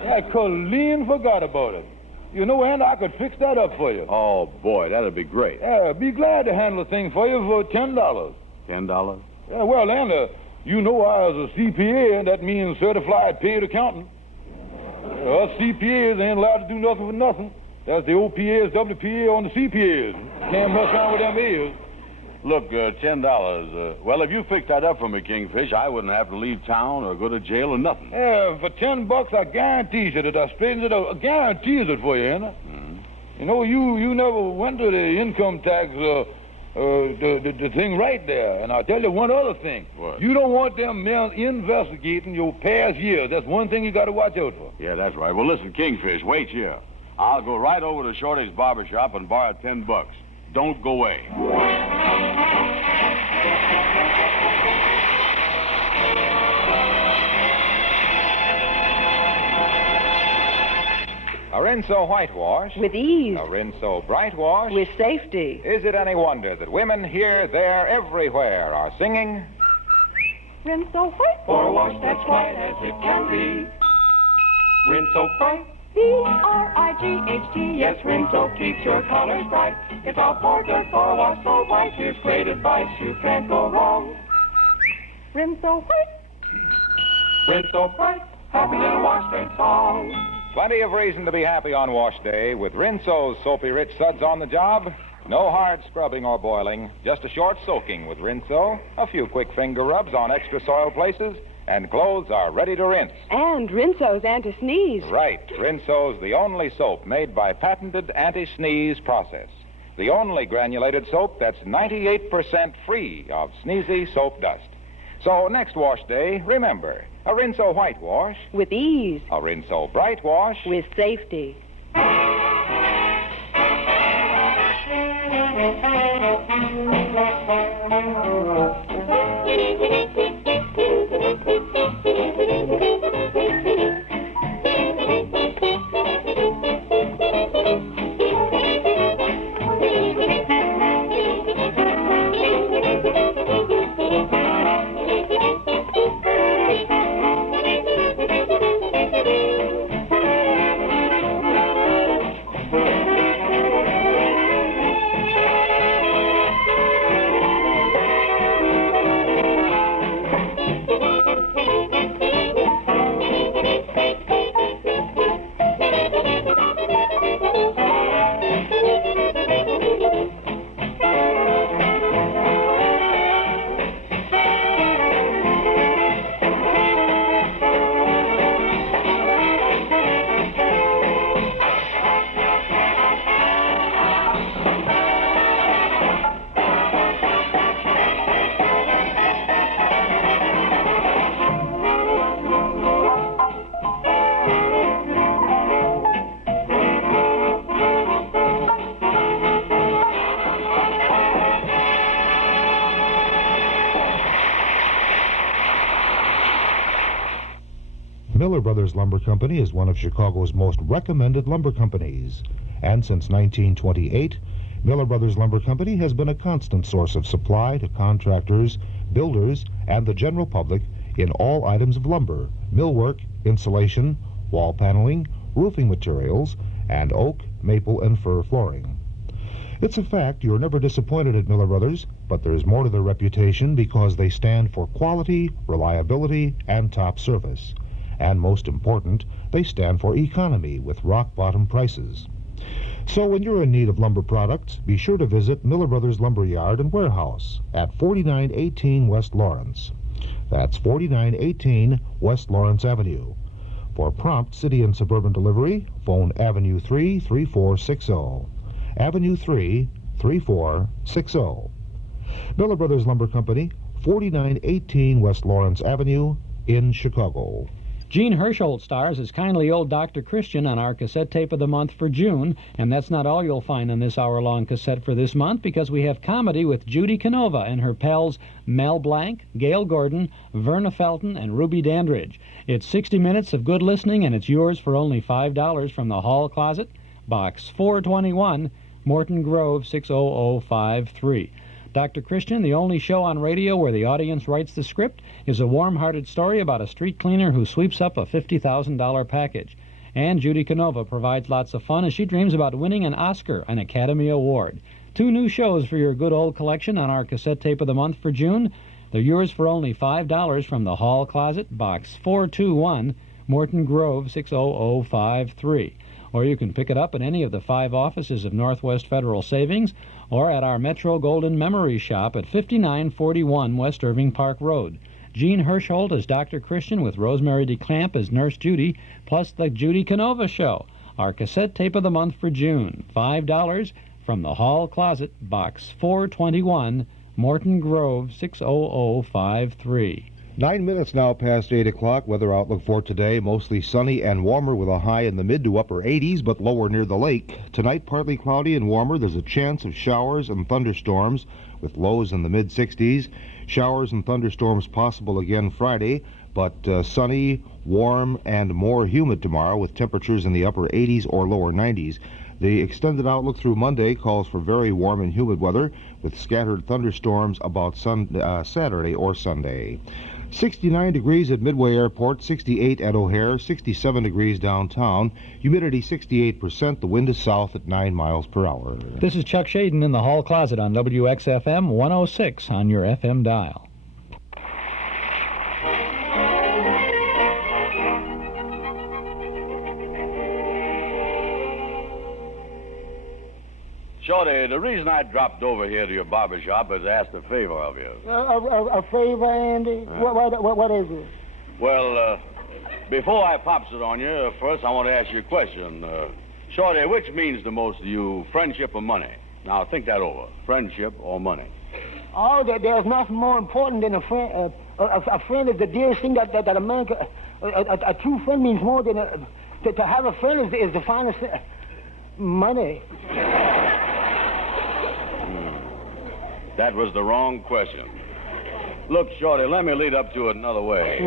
I clean forgot about it. You know, and I could fix that up for you. Oh, boy, that'd be great. Yeah, be glad to handle the thing for you for $10. $10? Yeah, well, and you know I was a CPA, and that means certified paid accountant. Us CPAs ain't allowed to do nothing for nothing. That's the OPAs, WPA on the CPAs. Can't mess around with them ears. Look, $10. Well, if you fix that up for me, Kingfish, I wouldn't have to leave town or go to jail or nothing. Yeah, for $10, I guarantee you that I straighten it out. I guarantee it for you, Anna. Mm-hmm. You know, you never went to the income tax, the thing right there. And I'll tell you one other thing. What? You don't want them men investigating your past years. That's one thing you got to watch out for. Yeah, that's right. Well, listen, Kingfish, wait here. I'll go right over to Shorty's barber shop and borrow $10. Don't go away. A Rinso whitewash. With ease. A Rinso bright wash. With safety. Is it any wonder that women here, there, everywhere are singing? Rinso white. For a wash that's white as it can be. Rinso bright. B-R-I-G-H-T. Yes, Rinso keeps your colors bright. It's all for good for a wash so white. Here's great advice, you can't go wrong. Rinso white. Rinso bright. Happy little wash day song. Plenty of reason to be happy on wash day with Rinso's soapy rich suds on the job. No hard scrubbing or boiling, just a short soaking with Rinso, a few quick finger rubs on extra soiled places, and clothes are ready to rinse. And Rinso's anti-sneeze. Right. Rinso's the only soap made by patented anti-sneeze process. The only granulated soap that's 98% free of sneezy soap dust. So next wash day, remember, a Rinso whitewash. With ease. A Rinso bright wash. With safety. Miller Brothers Lumber Company is one of Chicago's most recommended lumber companies. And since 1928, Miller Brothers Lumber Company has been a constant source of supply to contractors, builders, and the general public in all items of lumber, millwork, insulation, wall paneling, roofing materials, and oak, maple, and fir flooring. It's a fact you're never disappointed at Miller Brothers, but there's more to their reputation because they stand for quality, reliability, and top service. And most important, they stand for economy with rock-bottom prices. So when you're in need of lumber products, be sure to visit Miller Brothers Lumber Yard and Warehouse at 4918 West Lawrence. That's 4918 West Lawrence Avenue. For prompt city and suburban delivery, phone Avenue 3 3460. Avenue 3 3460. Miller Brothers Lumber Company, 4918 West Lawrence Avenue in Chicago. Gene Hirschholt stars as kindly old Dr. Christian on our cassette tape of the month for June, and that's not all you'll find on this hour-long cassette for this month, because we have comedy with Judy Canova and her pals Mel Blanc, Gail Gordon, Verna Felton, and Ruby Dandridge. It's 60 minutes of good listening, and it's yours for only $5 from the Hall Closet, Box 421, Morton Grove 60053. Dr. Christian, the only show on radio where the audience writes the script, is a warm-hearted story about a street cleaner who sweeps up a $50,000 package. And Judy Canova provides lots of fun as she dreams about winning an Oscar, an Academy Award. 2 new shows for your good old collection on our cassette tape of the month for June. They're yours for only $5 from the Hall Closet, Box 421, Morton Grove 60053. Or you can pick it up at any of the 5 offices of Northwest Federal Savings, or at our Metro Golden Memory Shop at 5941 West Irving Park Road. Gene Hirschholt as Dr. Christian with Rosemary DeClamp as Nurse Judy, plus the Judy Canova Show, our cassette tape of the month for June. $5 from the Hall Closet, Box 421, Morton Grove 60053. 9 minutes now past 8 o'clock. Weather outlook for today, mostly sunny and warmer with a high in the mid to upper 80s, but lower near the lake. Tonight, partly cloudy and warmer. There's a chance of showers and thunderstorms with lows in the mid-60s. Showers and thunderstorms possible again Friday, but sunny, warm, and more humid tomorrow with temperatures in the upper 80s or lower 90s. The extended outlook through Monday calls for very warm and humid weather with scattered thunderstorms about Saturday or Sunday. 69 degrees at Midway Airport, 68 at O'Hare, 67 degrees downtown, humidity 68%, the wind is south at 9 miles per hour. This is Chuck Shaden in the Hall Closet on WXFM 106 on your FM dial. Shorty, the reason I dropped over here to your barber shop is to ask a favor of you. A favor, Andy? What is it? Well, before I pops it on you, first I want to ask you a question. Shorty, which means the most to you, friendship or money? Now, think that over. Friendship or money? Oh, there's nothing more important than a friend. A friend is the dearest thing that a man could... A true friend means more than... To have a friend is the finest thing. Money. That was the wrong question. Look, Shorty, let me lead up to it another way.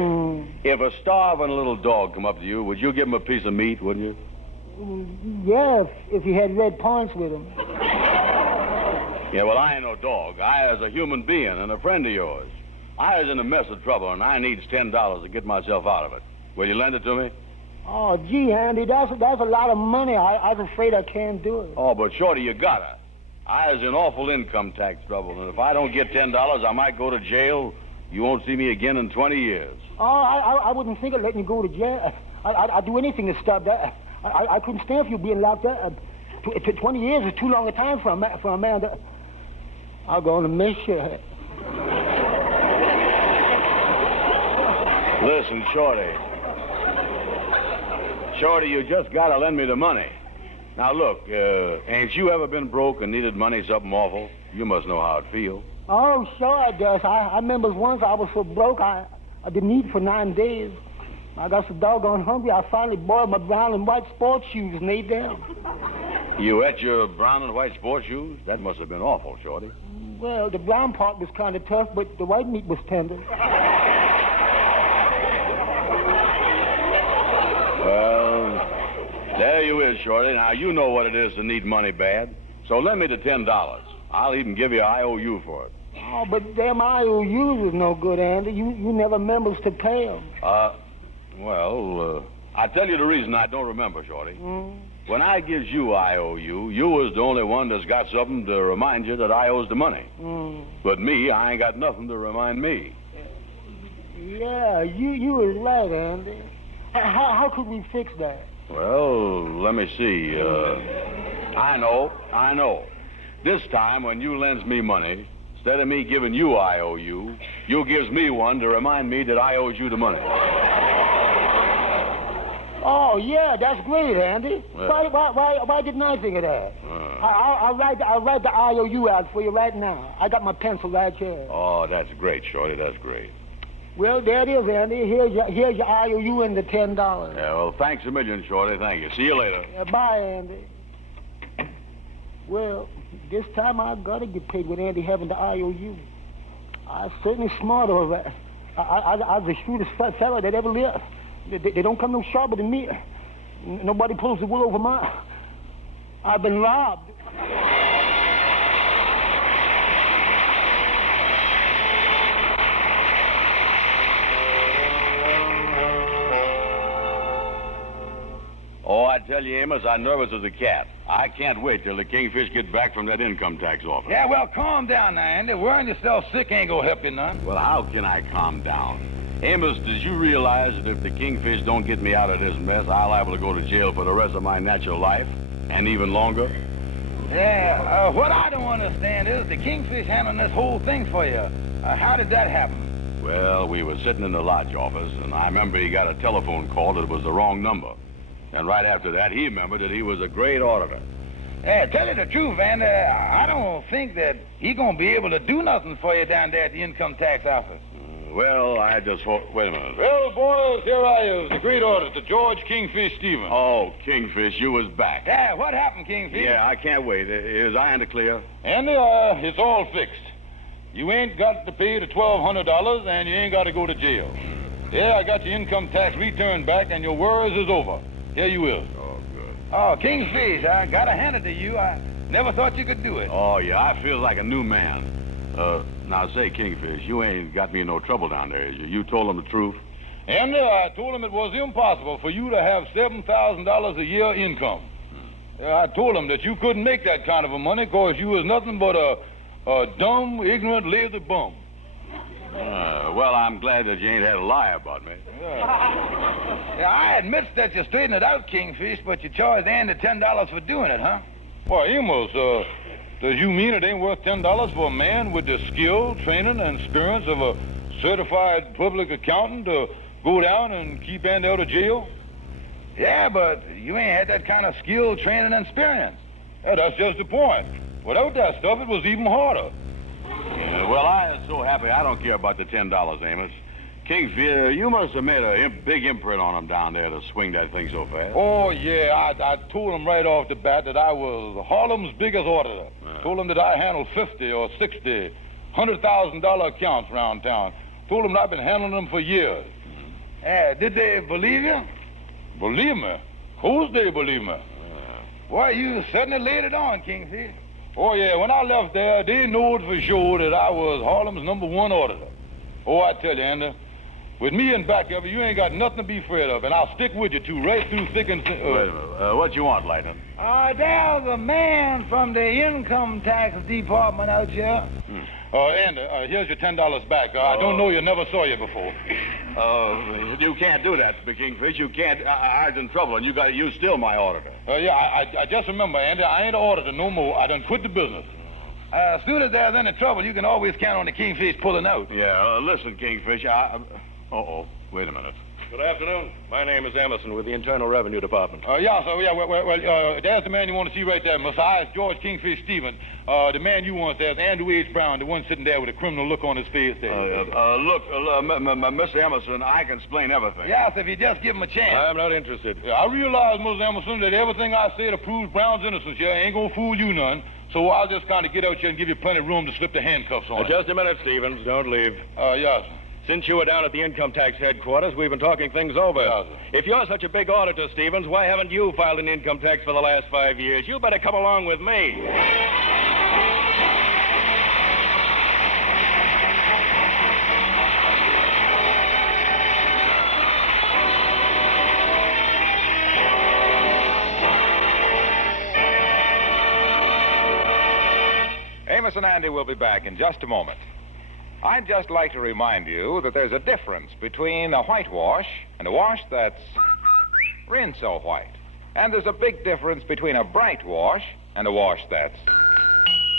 If a starving little dog come up to you, would you give him a piece of meat, wouldn't you? Yeah, if he had red points with him. Yeah, well, I ain't no dog. I is a human being and a friend of yours. I is in a mess of trouble, and I needs $10 to get myself out of it. Will you lend it to me? Oh, gee, Andy, that's a lot of money. I was afraid I can't do it. Oh, but Shorty, you gotta. I is in awful income tax trouble, and if I don't get $10, I might go to jail. You won't see me again in 20 years. Oh, I wouldn't think of letting you go to jail. I'd do anything to stop that. I couldn't stand for you being locked up. 20 years is too long a time for a man that... I'm going to miss you. Listen, Shorty. Shorty, you just gotta lend me the money. Now, look, ain't you ever been broke and needed money something awful? You must know how it feels. Oh, sure I does. I remember once I was so broke, I didn't eat for 9 days. I got so doggone hungry, I finally boiled my brown and white sports shoes and ate them. You ate your brown and white sports shoes? That must have been awful, Shorty. Well, the brown part was kind of tough, but the white meat was tender. Shorty. Now, you know what it is to need money bad. So lend me the $10. I'll even give you an IOU for it. Oh, but them IOUs is no good, Andy. You never remembers to pay them. Well, I tell you the reason I don't remember, Shorty. When I gives you IOU, you was the only one that's got something to remind you that I owes the money. But me, I ain't got nothing to remind me. Yeah, you was right, Andy. How could we fix that? Well, let me see. I know. This time, when you lends me money, instead of me giving you IOU, you gives me one to remind me that I owes you the money. Oh, yeah, that's great, Andy. Yeah. Why didn't I think of that? I'll write the IOU out for you right now. I got my pencil right here. Oh, that's great, Shorty. That's great. Well, there it is, Andy. Here's your IOU and the $10. Yeah, well, thanks a million, Shorty. Thank you. See you later. Bye, Andy. Well, this time I gotta get paid with Andy having the IOU. I certainly smarter of that. I was the shrewdest fella that ever lived. They don't come no sharper than me. Nobody pulls the wool over my... I've been robbed. Oh, I tell you, Amos, I'm nervous as a cat. I can't wait till the Kingfish get back from that income tax office. Yeah, well, calm down now, Andy. Worrying yourself sick ain't gonna help you none. Well, how can I calm down? Amos, did you realize that if the Kingfish don't get me out of this mess, I'll liable to go to jail for the rest of my natural life, and even longer? Yeah, what I don't understand is the Kingfish handling this whole thing for you. How did that happen? Well, we were sitting in the lodge office, and I remember he got a telephone call that was the wrong number. And right after that, he remembered that he was a great auditor. Yeah, tell you the truth, Andy, I don't think that he gonna be able to do nothing for you down there at the income tax office. Well, I just thought... Wait a minute. Well, boys, here I is, the great auditor, George Kingfish Stevens. Oh, Kingfish, you was back. Yeah, what happened, Kingfish? Yeah, I can't wait. Is I in the clear? Andy, it's all fixed. You ain't got to pay the $1,200, and you ain't got to go to jail. Yeah, I got your income tax return back, and your worries is over. Here you is. Oh, good. Oh, Kingfish, I gotta hand it to you. I never thought you could do it. Oh, yeah, I feel like a new man. Now, say, Kingfish, you ain't got me in no trouble down there, is you? You told them the truth? Andy, I told him it was impossible for you to have $7,000 a year income. I told him that you couldn't make that kind of a money because you was nothing but a dumb, ignorant, lazy bum. Well, I'm glad that you ain't had a lie about me. Yeah, I admit that you straightened it out, Kingfish, but you charged Andy $10 for doing it, huh? Well, Amos, does you mean it ain't worth $10 for a man with the skill, training, and experience of a certified public accountant to go down and keep Andy out of jail? Yeah, but you ain't had that kind of skill, training, and experience. Yeah, that's just the point. Without that stuff, it was even harder. Yeah, well, I am so happy I don't care about the $10, Amos. Kingfish, you must have made a big imprint on him down there to swing that thing so fast. Oh, yeah, I told him right off the bat that I was Harlem's biggest auditor. Told him that I handled 50 or 60, $100,000 accounts around town. Told him that I've been handling them for years. Did they believe you? Believe me? Of course they believe me. Why, you certainly laid it on, Kingfish. Oh, yeah, when I left there, they knowed for sure that I was Harlem's #1 auditor. Oh, I tell you, Andy, with me in back of you, you ain't got nothing to be afraid of, and I'll stick with you, too, right through thick and thin. Wait a minute. What you want, Lightning? There's a man from the income tax department out here. Andy, here's your $10 back. I don't know you, never saw you before. You can't do that, Kingfish. You can't. I was in trouble, and you still my auditor. Yeah, I just remember, Andy, I ain't an auditor no more. I done quit the business. As soon as there's any trouble, you can always count on the Kingfish pulling out. Yeah, listen, Kingfish, Uh-oh, wait a minute. Good afternoon. My name is Emerson with the Internal Revenue Department. Yeah, so, yeah, well, there's the man you want to see right there, Messiah. It's George Kingfish Stevens. The man you want there's Andrew H. Brown, the one sitting there with a criminal look on his face there. Look, Mr. Emerson, I can explain everything. Yes, if you just give him a chance. I'm not interested. Yeah, I realize, Mr. Emerson, that everything I say that proves Brown's innocence here ain't gonna fool you none. So I'll just kind of get out here and give you plenty of room to slip the handcuffs on. Just a minute, Stevens. Don't leave. Yes. Since you were down at the income tax headquarters, we've been talking things over. If you're such a big auditor, Stevens, why haven't you filed an income tax for the last 5 years? You better come along with me. Amos and Andy will be back in just a moment. I'd just like to remind you that there's a difference between a whitewash and a wash that's rinso white. And there's a big difference between a bright wash and a wash that's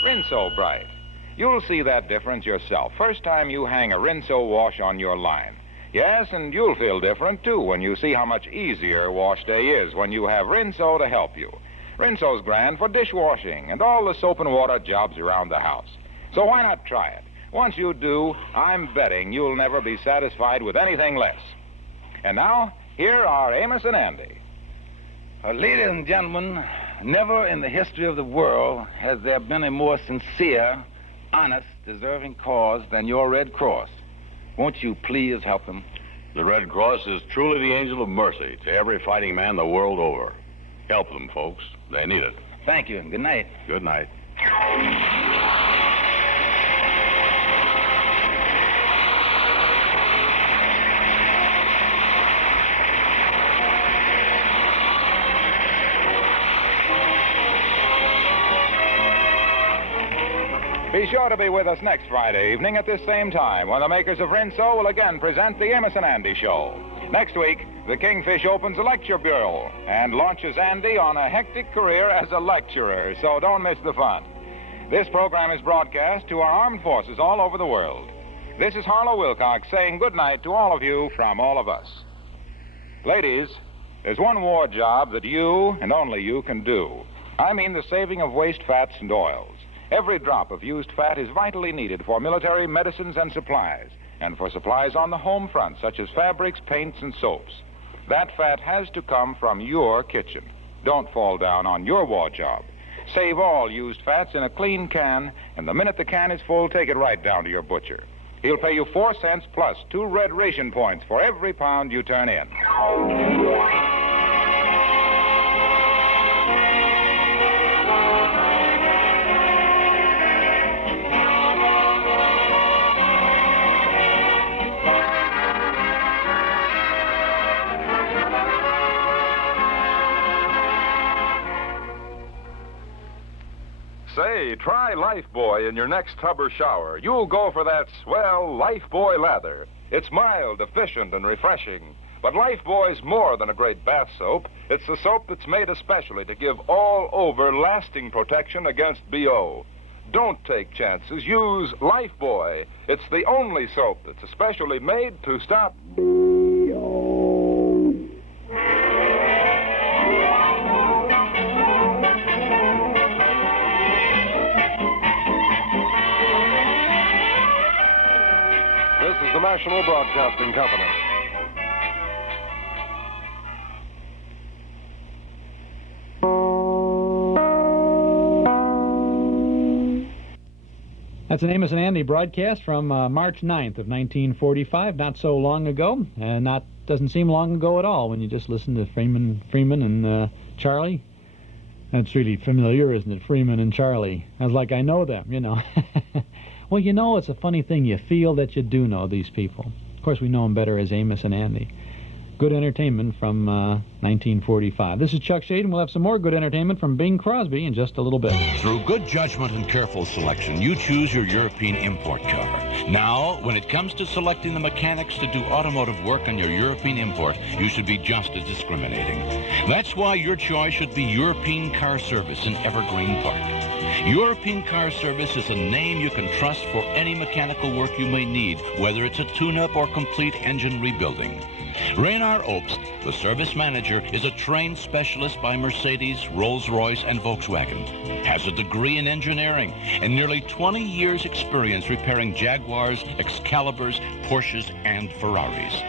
rinso bright. You'll see that difference yourself first time you hang a rinso wash on your line. Yes, and you'll feel different, too, when you see how much easier wash day is when you have Rinso to help you. Rinso's grand for dishwashing and all the soap and water jobs around the house. So why not try it? Once you do, I'm betting you'll never be satisfied with anything less. And now, here are Amos and Andy. Ladies and gentlemen, never in the history of the world has there been a more sincere, honest, deserving cause than your Red Cross. Won't you please help them? The Red Cross is truly the angel of mercy to every fighting man the world over. Help them, folks. They need it. Thank you, and good night. Good night. Be sure to be with us next Friday evening at this same time when the makers of Rinso will again present the Amos and Andy Show. Next week, the Kingfish opens a lecture bureau and launches Andy on a hectic career as a lecturer, so don't miss the fun. This program is broadcast to our armed forces all over the world. This is Harlow Wilcox saying good night to all of you from all of us. Ladies, there's one war job that you and only you can do. I mean the saving of waste fats and oils. Every drop of used fat is vitally needed for military medicines and supplies, and for supplies on the home front, such as fabrics, paints, and soaps. That fat has to come from your kitchen. Don't fall down on your war job. Save all used fats in a clean can, and the minute the can is full, take it right down to your butcher. He'll pay you 4 cents plus 2 red ration points for every pound you turn in. Say, try Lifebuoy in your next tub or shower. You'll go for that swell Lifebuoy lather. It's mild, efficient, and refreshing. But Lifebuoy's more than a great bath soap. It's the soap that's made especially to give all-over lasting protection against BO. Don't take chances. Use Lifebuoy. It's the only soap that's especially made to stop BO. This is the National Broadcasting Company. That's an Amos and Andy broadcast from March 9th of 1945, not so long ago, and doesn't seem long ago at all when you just listen to Freeman and Charlie. That's really familiar, isn't it? Freeman and Charlie. I was like, I know them, you know. Well, you know, it's a funny thing. You feel that you do know these people. Of course, we know them better as Amos and Andy. Good entertainment from 1945. This is Chuck Shaden. We'll have some more good entertainment from Bing Crosby in just a little bit. Through good judgment and careful selection, you choose your European import car. Now, when it comes to selecting the mechanics to do automotive work on your European import, you should be just as discriminating. That's why your choice should be European Car Service in Evergreen Park. European Car Service is a name you can trust for any mechanical work you may need, whether it's a tune-up or complete engine rebuilding. Raynard Obst, the service manager, is a trained specialist by Mercedes, Rolls-Royce, and Volkswagen. Has a degree in engineering and nearly 20 years' experience repairing Jaguars, Excaliburs, Porsches, and Ferraris.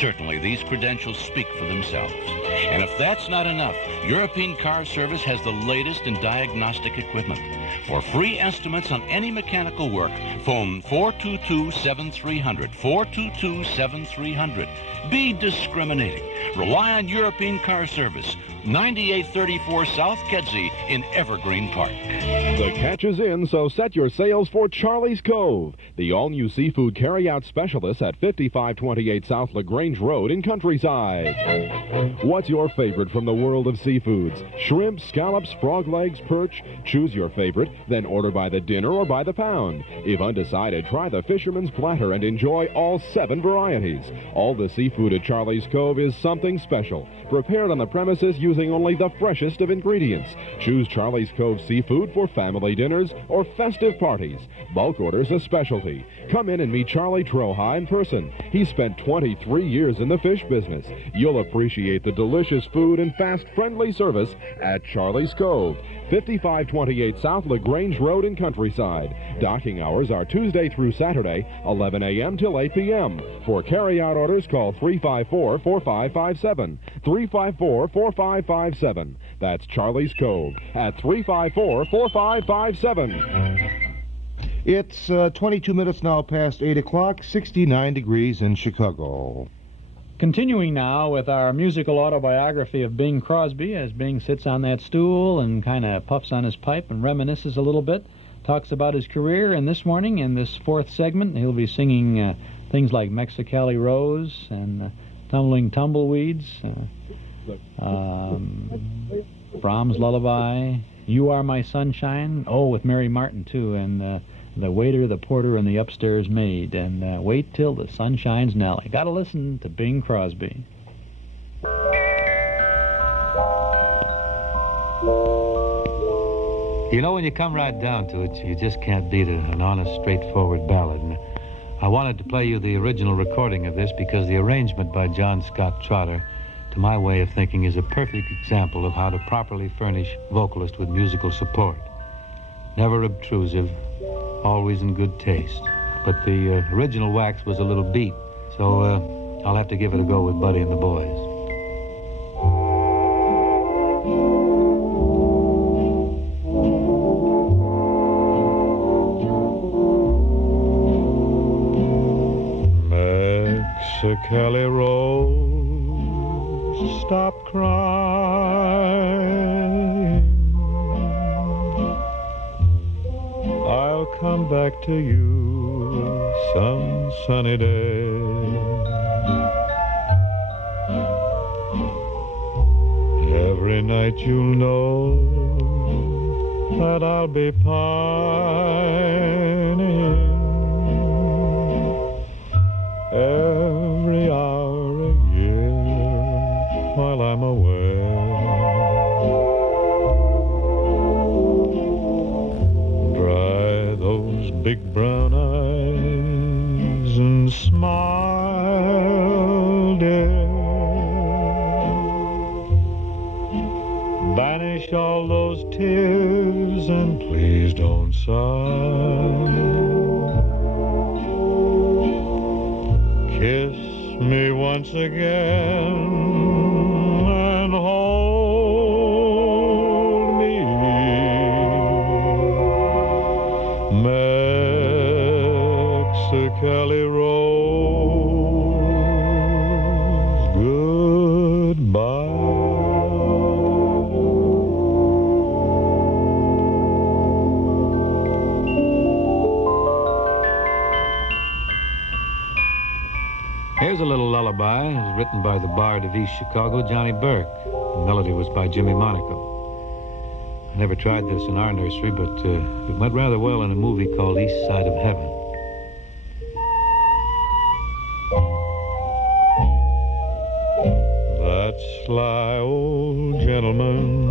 Certainly, these credentials speak for themselves. And if that's not enough, European Car Service has the latest in diagnostic equipment. For free estimates on any mechanical work, phone 422-7300, 422-7300. Be discriminating. Rely on European Car Service, 9834 South Kedzie in Evergreen Park. The catch is in, so set your sails for Charlie's Cove, the all-new seafood carry-out specialist at 5528 South LaGrange Road in Countryside. What's your favorite from the world of seafoods? Shrimp, scallops, frog legs, perch? Choose your favorite, then order by the dinner or by the pound. If undecided, try the Fisherman's Platter and enjoy all 7 varieties. All the seafood at Charlie's Cove is something special, prepared on the premises using only the freshest of ingredients. Choose Charlie's Cove seafood for family dinners or festive parties. Bulk orders a specialty. Come in and meet Charlie Troha in person. He spent 23 years in the fish business. You'll appreciate the delicious food and fast, friendly service at Charlie's Cove, 5528 South LaGrange Road in Countryside. Docking hours are Tuesday through Saturday, 11 a.m. till 8 p.m. For carry-out orders, call 354-4557, 354-4557. That's Charlie's Cove at 354-4557. It's 22 minutes now past 8 o'clock, 69 degrees in Chicago. Continuing now with our musical autobiography of Bing Crosby, as Bing sits on that stool and kind of puffs on his pipe and reminisces a little bit, talks about his career, and this morning, in this 4th segment, he'll be singing things like Mexicali Rose and Tumbling Tumbleweeds, Brahms' Lullaby, You Are My Sunshine, with Mary Martin, too, and The Waiter, the Porter, and the Upstairs Maid, and Wait Till the Sun Shines Nellie. Gotta listen to Bing Crosby. You know, when you come right down to it, you just can't beat an honest, straightforward ballad. And I wanted to play you the original recording of this because the arrangement by John Scott Trotter, to my way of thinking, is a perfect example of how to properly furnish vocalists with musical support. Never obtrusive, always in good taste. But the original wax was a little beat, so I'll have to give it a go with Buddy and the boys. Mexicali Rose, stop crying. I'll come back to you some sunny day. Every night you'll know that I'll be pining. Every hour a year while I'm away. Dry those big brown eyes and smile, dear. Banish all those tears and please don't sigh. Kiss me once again and hold me. Mexicali Rose, goodbye. Here's a little lullaby. It was written by the Bard of East Chicago, Johnny Burke. The melody was by Jimmy Monaco. I never tried this in our nursery, but it went rather well in a movie called East Side of Heaven. That sly old gentleman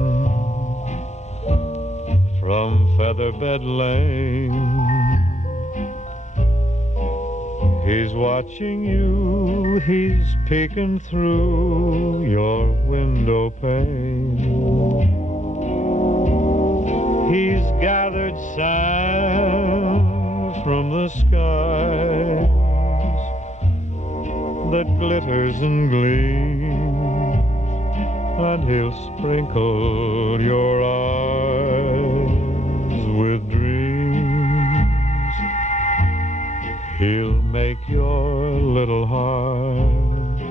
from Featherbed Lane, he's watching you, he's peeking through your window pane. He's gathered sand from the skies that glitters and gleams, and he'll sprinkle your eyes with dreams. He'll make your little heart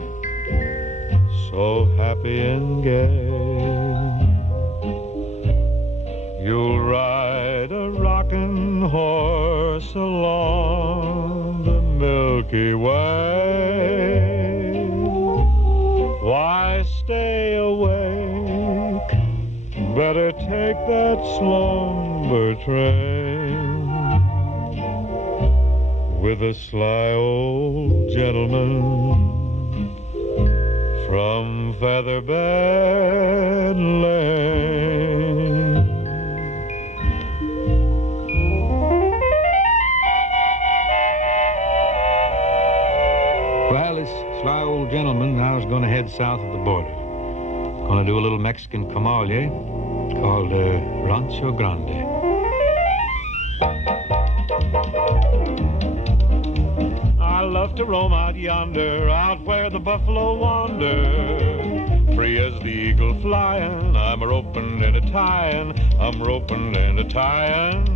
so happy and gay. You'll ride a rocking horse along the Milky Way. Why stay awake? Better take that slumber train with a sly old gentleman from Featherbed Lane. Well, this sly old gentleman now is going to head south of the border. Going to do a little Mexican camale called Rancho Grande. I love to roam out yonder, out where the buffalo wander. Free as the eagle flying, I'm a-roping and a-tying, I'm roping and a-tying.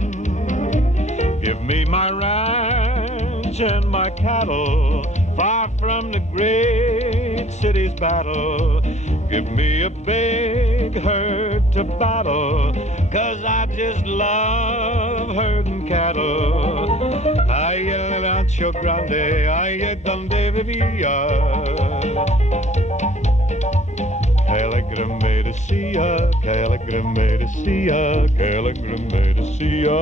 Give me my ranch and my cattle, far from the great city's battle. Give me a big herd to battle, 'cause I just love herding cattle. Ay, el Rancho Grande, ay, donde vivía. Que alegre to see ya, que alegre to see ya, que alegre to see ya.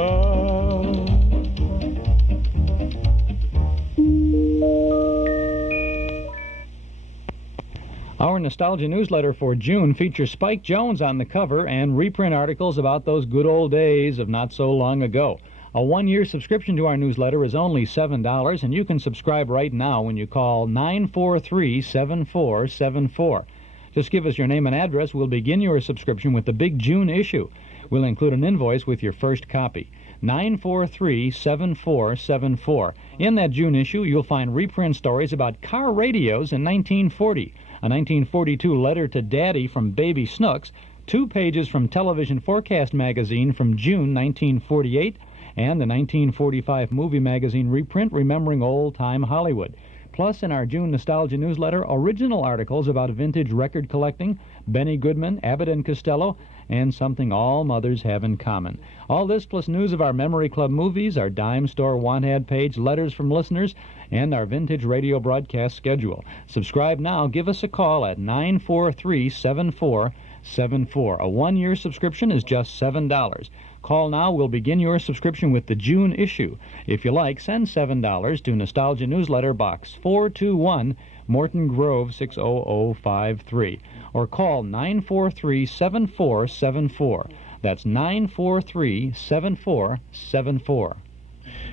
Our Nostalgia newsletter for June features Spike Jones on the cover and reprint articles about those good old days of not so long ago. A one-year subscription to our newsletter is only $7, and you can subscribe right now when you call 943-7474. Just give us your name and address. We'll begin your subscription with the big June issue. We'll include an invoice with your first copy. 943-7474. In that June issue, you'll find reprint stories about car radios in 1940, a 1942 letter to Daddy from Baby Snooks, 2 pages from Television Forecast magazine from June 1948, and the 1945 movie magazine reprint Remembering Old-Time Hollywood. Plus, in our June Nostalgia newsletter, original articles about vintage record collecting, Benny Goodman, Abbott and Costello, and something all mothers have in common. All this plus news of our Memory Club movies, our dime store want ad page, letters from listeners, and our vintage radio broadcast schedule. Subscribe now. Give us a call at 943-7474. A one-year subscription is just $7. Call now. We'll begin your subscription with the June issue. If you like, send $7 to Nostalgia Newsletter Box 421, Morton Grove 60053. Or call 943-7474. That's 943-7474.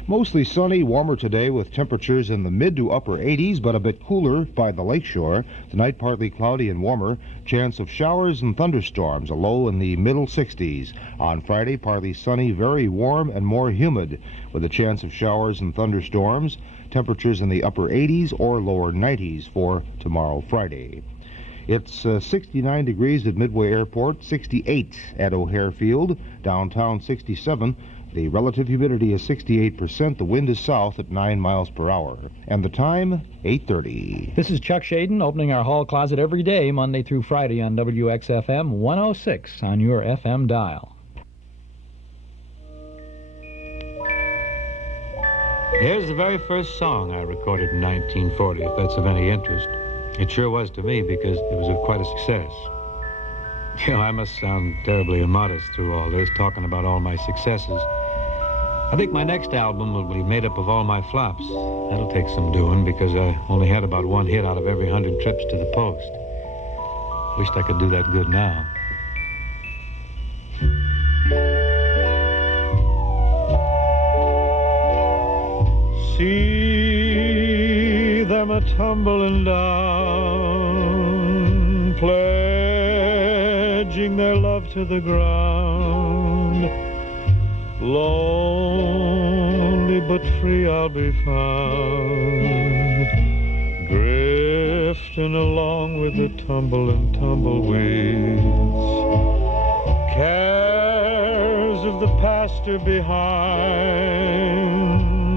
Mostly sunny, warmer today with temperatures in the mid to upper 80s, but a bit cooler by the lakeshore. Tonight, partly cloudy and warmer. Chance of showers and thunderstorms, a low in the middle 60s. On Friday, partly sunny, very warm and more humid, with a chance of showers and thunderstorms. Temperatures in the upper 80s or lower 90s for tomorrow, Friday. It's 69 degrees at Midway Airport, 68 at O'Hare Field, downtown 67. The relative humidity is 68%. The wind is south at 9 miles per hour. And the time, 8:30. This is Chuck Shaden opening our hall closet every day, Monday through Friday on WXFM 106 on your FM dial. Here's the very first song I recorded in 1940, if that's of any interest. It sure was to me because it was quite a success. You know, I must sound terribly immodest through all this, talking about all my successes. I think my next album will be made up of all my flops. That'll take some doing because I only had about one hit out of every 100 trips to the post. Wished I could do that good now. See them a-tumbling down, pledging their love to the ground. Lonely but free I'll be found, drifting along with the tumble and tumbleweeds. Cares of the past are behind.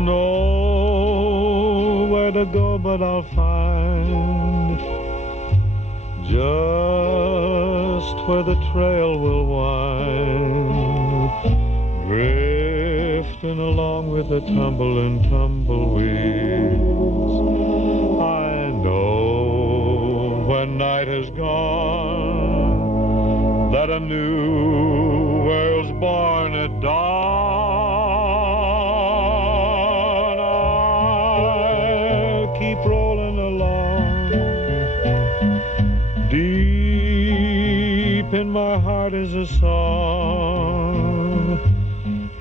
Oh, where to go but I'll find just where the trail will wind, drifting along with the tumble and tumbleweeds. I know when night has gone that a new world's born at dawn. I'll keep rolling along. Deep in my heart is a song.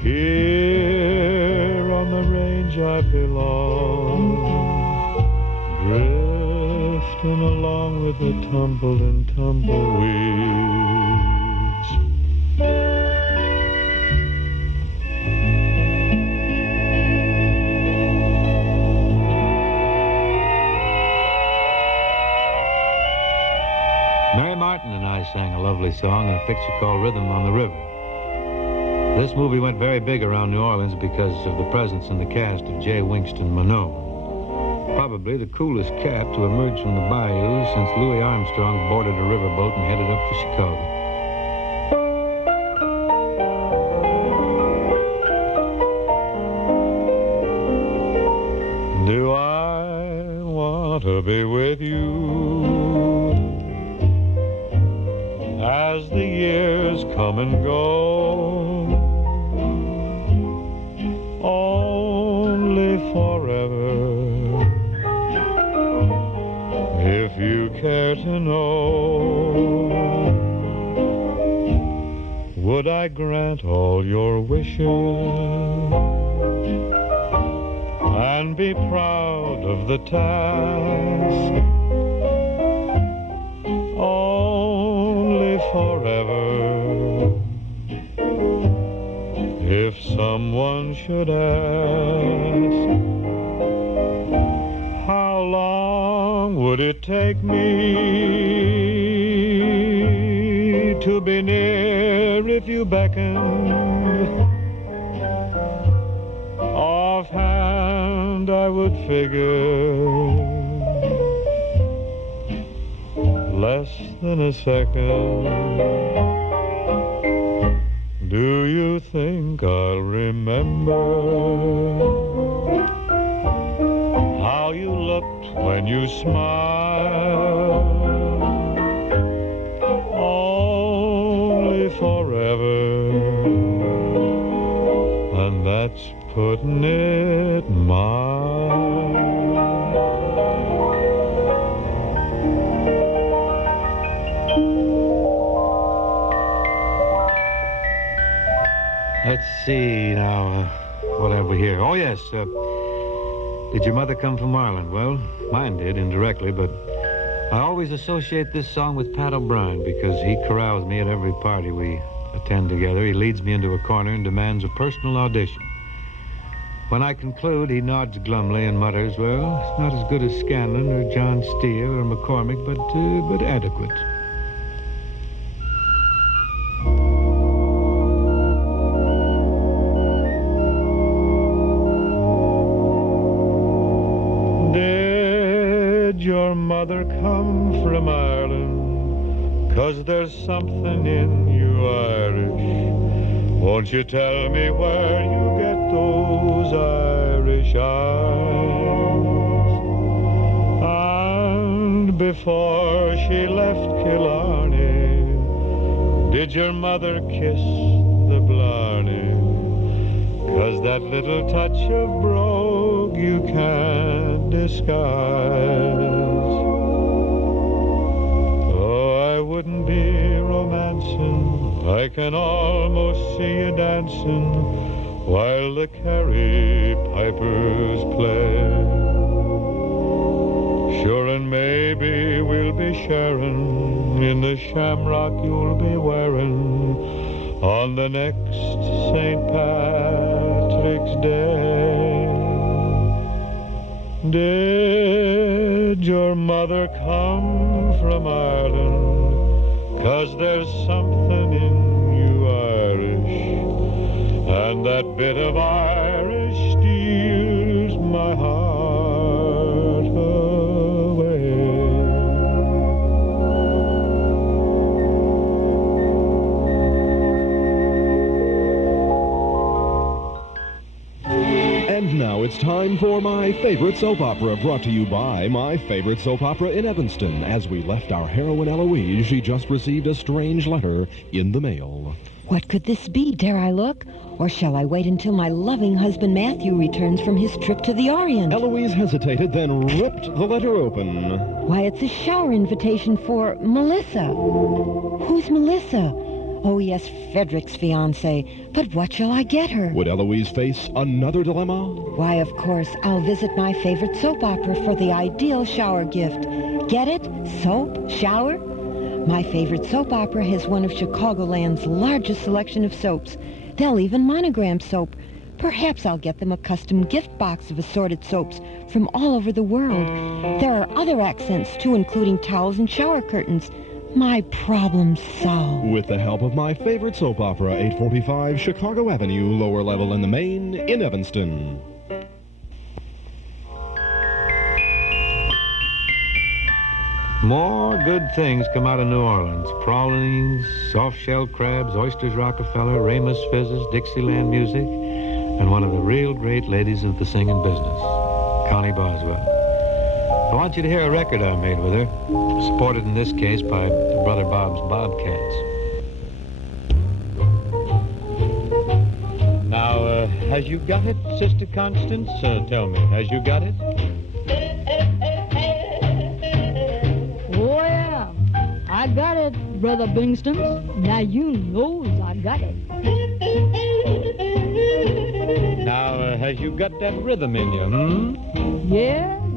Here on the range I belong, drifting along with the tumble and tumbleweeds. Mary Martin and I sang a lovely song in a picture called Rhythm on the River. This movie went very big around New Orleans because of the presence in the cast of J. Winston Minot. Probably the coolest cat to emerge from the bayou since Louis Armstrong boarded a riverboat and headed up for Chicago. Do I want to be with you as the years come and go, only forever, if you care to know? Would I grant all your wishes and be proud of the task, only forever, if someone should ask, how long would it take me to be near if you beckoned? Offhand I would figure less than a second. Do you think I'll remember how you looked when you smiled? Only forever, and that's putting it mild. Let's see now, what have we here? Oh, yes. Did your mother come from Ireland? Well, mine did, indirectly, but I always associate this song with Pat O'Brien because he corrals me at every party we attend together. He leads me into a corner and demands a personal audition. When I conclude, he nods glumly and mutters, well, it's not as good as Scanlon or John Steele or McCormick, but adequate. Your mother come from Ireland, 'cause there's something in you Irish. Won't you tell me where you get those Irish eyes? And before she left Killarney, did your mother kiss the Blarney? 'Cause that little touch of brogue you can't disguise. Oh, I wouldn't be romancing, I can almost see you dancing while the Kerry pipers play. Sure, and maybe we'll be sharing in the shamrock you'll be wearing on the next St. Patrick's Day. Did your mother come from Ireland? 'Cause there's something in you Irish, and that bit of Irish steals my heart away. And now it's time for My Favorite Soap Opera, brought to you by My Favorite Soap Opera in Evanston. As we left our heroine Eloise, she just received a strange letter in the mail. What could this be? Dare I look? Or shall I wait until my loving husband Matthew returns from his trip to the Orient? Eloise hesitated, then ripped the letter open. Why, it's a shower invitation for Melissa. Who's Melissa? Oh, yes, Frederick's fiancée. But what shall I get her? Would Eloise face another dilemma? Why, of course, I'll visit My Favorite Soap Opera for the ideal shower gift. Get it? Soap? Shower? My Favorite Soap Opera has one of Chicagoland's largest selection of soaps. They'll even monogram soap. Perhaps I'll get them a custom gift box of assorted soaps from all over the world. There are other accents, too, including towels and shower curtains. My problem's solved. With the help of My Favorite Soap Opera, 845 Chicago Avenue, lower level in the Main, in Evanston. More good things come out of New Orleans. Pralines, soft-shell crabs, oysters Rockefeller, Ramus fizzes, Dixieland music, and one of the real great ladies of the singing business, Connie Boswell. I want you to hear a record I made with her, supported in this case by Brother Bob's Bobcats. Now, has you got it, Sister Constance? Tell me, has you got it? Oh, yeah. I got it, Brother Bingston. Now you knows I got it. Now, has you got that rhythm in you,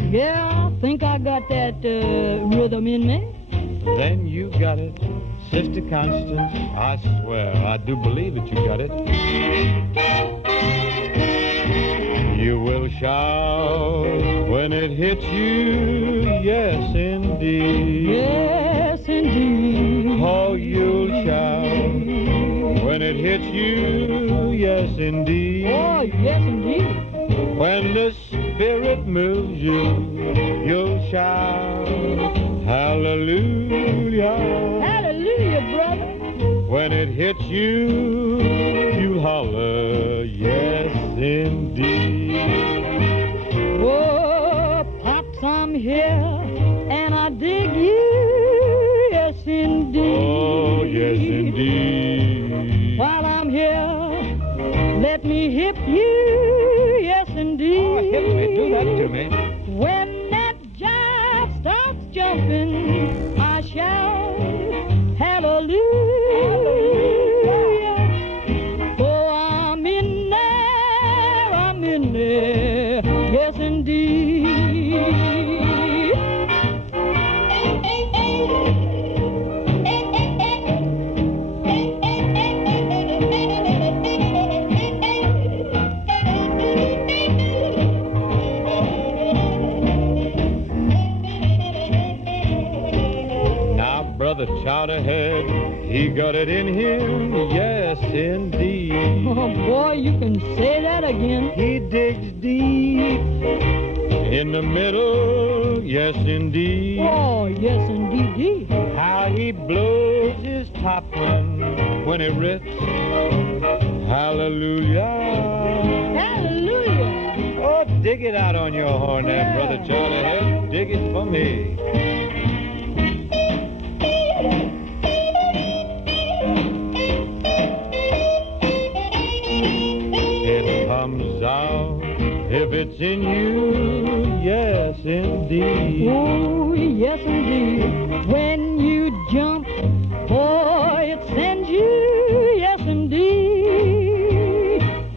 Yeah, I think I got that rhythm in me. Then you got it. Sister Constance, I swear, I do believe that you got it. You will shout when it hits you, yes indeed. Yes indeed. Oh, you'll shout when it hits you, yes indeed. Oh, yes indeed. When the Spirit moves you, you'll shout, hallelujah. Hallelujah, brother. When it hits you, you'll holler, yes indeed. Oh, Pops, I'm here, and I dig you, yes indeed. Oh, yes indeed. While I'm here, let me hip you, yes indeed. Oh, hip me, do that to me. When that jive starts jumping, I shout, hallelujah. Oh, I'm in there, yes indeed. Brother Chowderhead, he got it in him, yes indeed. Oh boy, you can say that again. He digs deep in the middle, yes indeed. Oh, yes indeed. How he blows his top one when it rips, hallelujah. Hallelujah. Oh, dig it out on your horn there, Brother Chowderhead. Dig it for me. If it's in you, yes indeed. Oh, yes indeed. When you jump, boy, it sends you, yes indeed.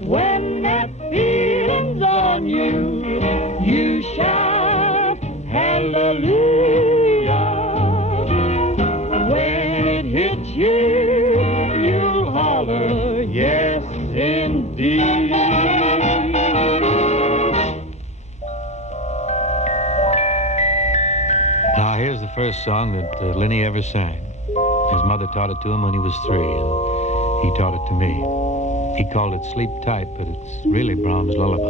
When that feeling's on you, you shout, hallelujah. When it hits you, you'll holler, yes indeed. first song that Lenny ever sang. His mother taught it to him when he was 3, and he taught it to me. He called it Sleep Tight, but it's really Brahms' Lullaby.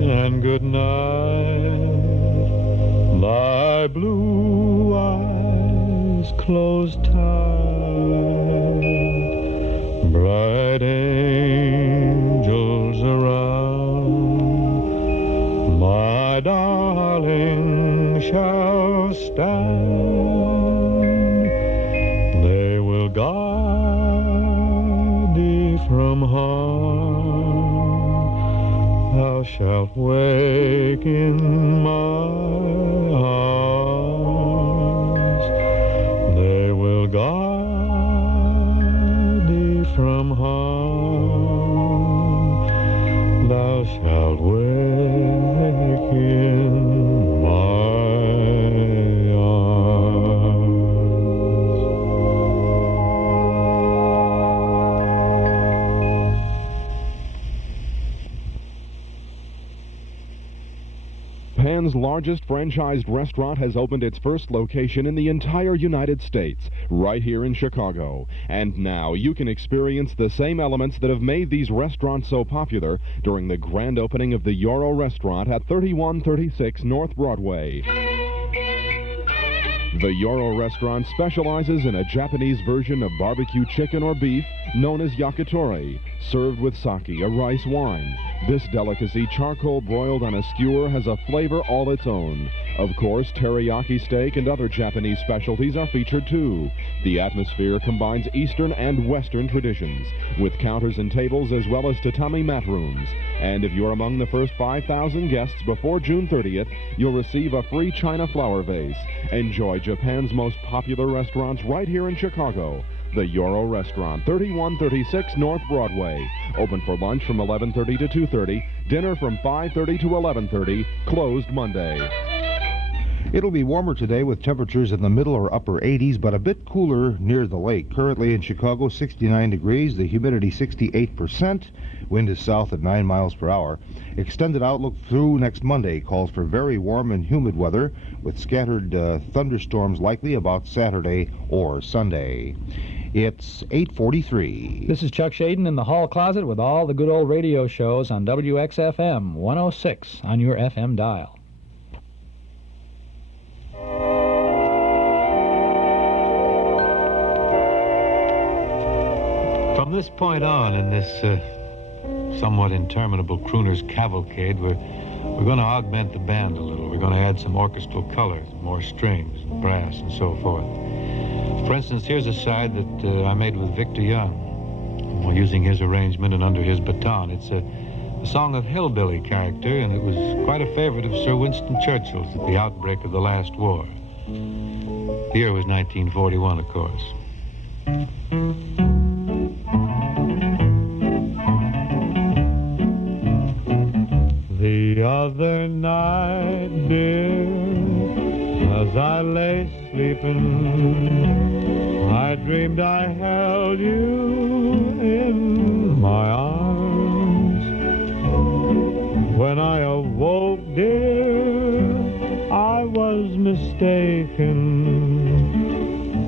And good night, thy blue eyes closed tight, bright angels around, my darling shall stand, they will guard thee from harm. Thou shalt wake in my arms. They will guard thee from harm. Thou shalt wake in my Japan's largest franchised restaurant has opened its first location in the entire United States, right here in Chicago. And now you can experience the same elements that have made these restaurants so popular during the grand opening of the Euro restaurant at 3136 North Broadway. The Euro restaurant specializes in a Japanese version of barbecue chicken or beef known as yakitori, served with sake, a rice wine. This delicacy, charcoal broiled on a skewer, has a flavor all its own. Of course, teriyaki steak and other Japanese specialties are featured too. The atmosphere combines Eastern and Western traditions, with counters and tables as well as tatami mat rooms. And if you're among the first 5,000 guests before June 30th, you'll receive a free china flower vase. Enjoy Japan's most popular restaurants right here in Chicago. The Euro Restaurant, 3136 North Broadway. Open for lunch from 11:30 to 2:30, dinner from 5:30 to 11:30, closed Monday. It'll be warmer today with temperatures in the middle or upper 80s, but a bit cooler near the lake. Currently in Chicago, 69 degrees, the humidity 68%, wind is south at 9 miles per hour. Extended outlook through next Monday calls for very warm and humid weather with scattered thunderstorms likely about Saturday or Sunday. It's 8:43. This is Chuck Shaden in the hall closet with all the good old radio shows on WXFM 106 on your FM dial. From this point on in this somewhat interminable crooner's cavalcade, we're going to augment the band a little. We're going to add some orchestral colors, more strings, brass, and so forth. For instance, here's a side that I made with Victor Young, using his arrangement and under his baton. It's a song of hillbilly character, and it was quite a favorite of Sir Winston Churchill's at the outbreak of the last war. The year was 1941, of course. The other night, dear, as I lay sleeping, I dreamed I held you in my arms. When I awoke, dear, I was mistaken,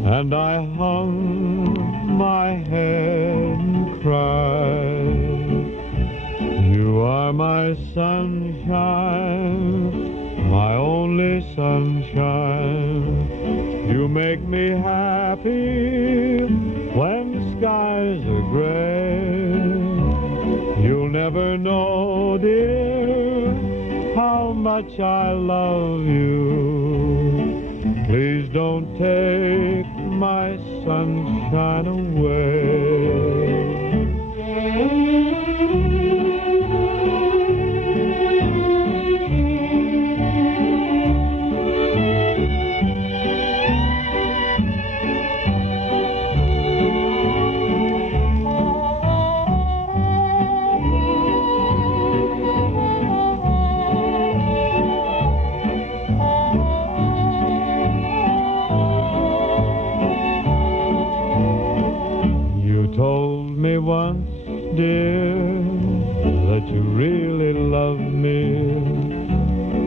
and I hung my head and cried. You are my sunshine, my only sunshine. You make me happy when skies are gray. You'll never know, dear, how much I love you. Please don't take my sunshine away. once, dear, that you really love me,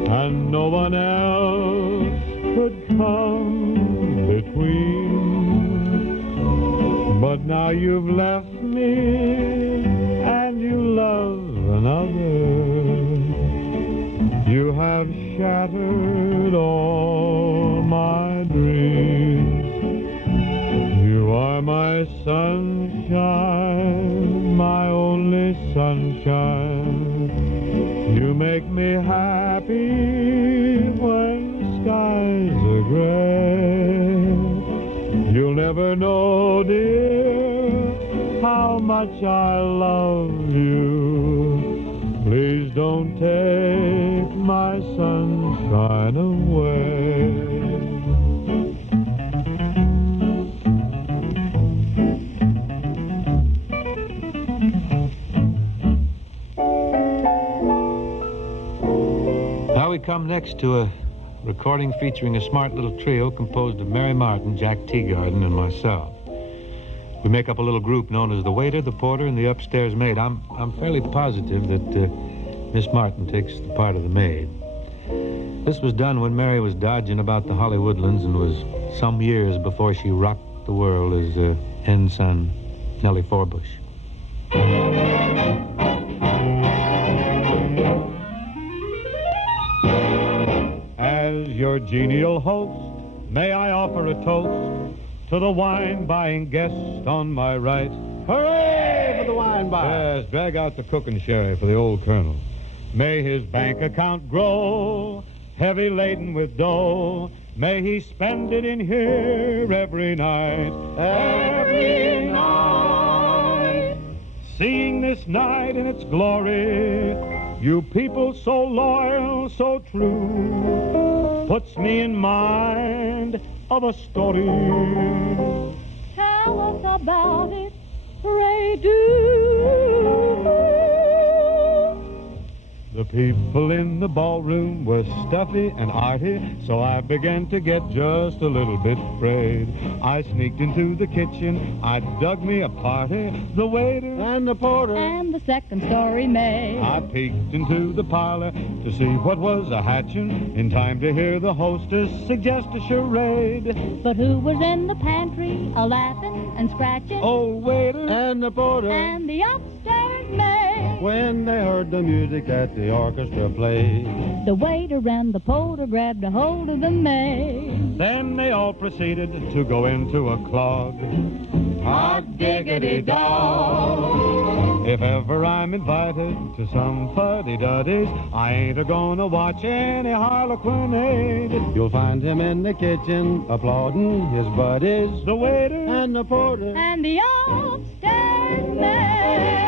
and no one else could come between. But now you've left me, and you love another. You have shattered all my dreams. You are my sunshine, my only sunshine. You make me happy when skies are gray. You'll never know, dear, how much I love you. Please don't take my sunshine away. Now we come next to a recording featuring a smart little trio composed of Mary Martin, Jack Teagarden, and myself. We make up a little group known as the waiter, the porter, and the upstairs maid. I'm fairly positive that Miss Martin takes the part of the maid. This was done when Mary was dodging about the Hollywoodlands and was some years before she rocked the world as ensign Nellie Forbush. As your genial host, may I offer a toast to the wine-buying guest on my right. Hooray for the wine buyer. Yes, drag out the cooking sherry for the old colonel. May his bank account grow, heavy laden with dough. May he spend it in here every night. Every night. Seeing this night in its glory, you people so loyal, so true, puts me in mind of a story. Tell us about it, pray do. The people in the ballroom were stuffy and arty, so I began to get just a little bit afraid. I sneaked into the kitchen, I dug me a party, the waiter and the porter and the second story maid. I peeked into the parlor to see what was a-hatchin', in time to hear the hostess suggest a charade. But who was in the pantry, a-laughing and scratching? Old waiter and the porter and the upstairs maid. When they heard the music that the orchestra played, the waiter and the porter grabbed a hold of the maid. Then they all proceeded to go into a clog. Hot diggity dog. If ever I'm invited to some fuddy-duddies, I ain't a-gonna watch any harlequinade. You'll find him in the kitchen applauding his buddies, the waiter and the porter and the upstairs maid.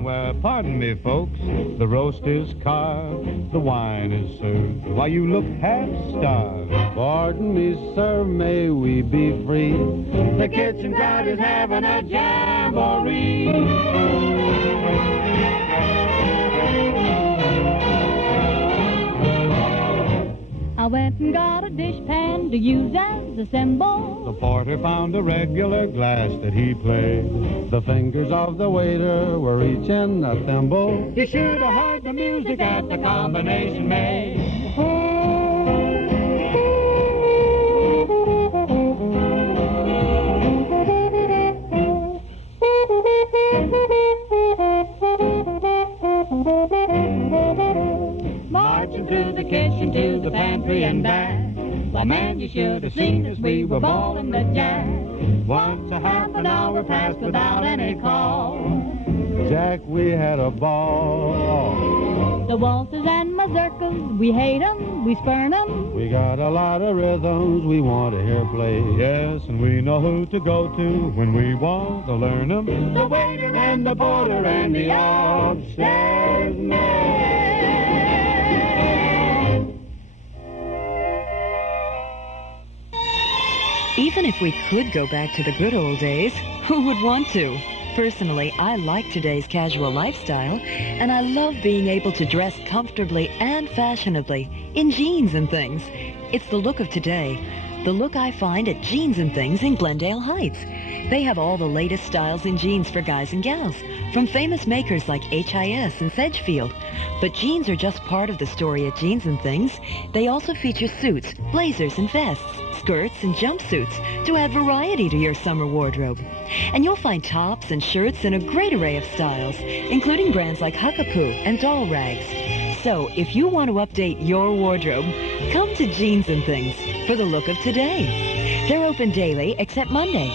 Well, pardon me, folks. The roast is carved, the wine is served. Why, you look half-starved. Pardon me, sir, may we be free? The kitchen crowd is having a jamboree. I went and got a dishpan to use as a cymbal. The porter found a regular glass that he played. The fingers of the waiter were each in a thimble. You should have heard the music that the combination made. Marching through the kitchen to the pantry and back. Why, man, you should have seen us. We were bawling the jack. Once a half an hour passed without any call. Jack, we had a ball. The waltzes and mazurkas, we hate 'em, we spurn 'em. We got a lot of rhythms we want to hear play. Yes, and we know who to go to when we want to learn 'em. The waiter and the porter and the upstairs maid. Even if we could go back to the good old days, who would want to? Personally, I like today's casual lifestyle, and I love being able to dress comfortably and fashionably in jeans and things. It's the look of today. the look I find at Jeans and Things in Glendale Heights. They have all the latest styles in jeans for guys and gals, from famous makers like HIS and Sedgefield. But jeans are just part of the story at Jeans and Things. They also feature suits, blazers and vests, skirts and jumpsuits to add variety to your summer wardrobe. And you'll find tops and shirts in a great array of styles, including brands like Huckapoo and Doll Rags. So, if you want to update your wardrobe, come to Jeans and Things for the look of today. They're open daily except Monday.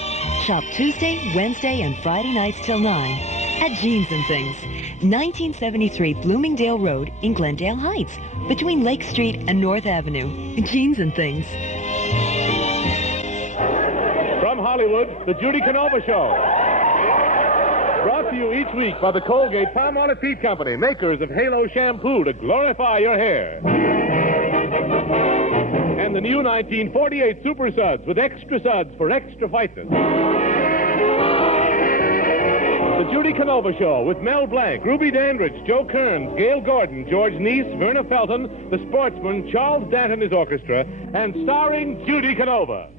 Shop Tuesday, Wednesday, and Friday nights till 9 at Jeans and Things, 1973 Bloomingdale Road in Glendale Heights, between Lake Street and North Avenue. Jeans and Things. From Hollywood, the Judy Canova Show. Brought to you each week by the Colgate Palmolive Teeth Company, makers of Halo Shampoo to glorify your hair. And the new 1948 Super Suds with extra suds for extra whiteness. The Judy Canova Show with Mel Blanc, Ruby Dandridge, Joe Kearns, Gail Gordon, George Neese, Verna Felton, The Sportsman, Charles Dant and his orchestra, and starring Judy Canova.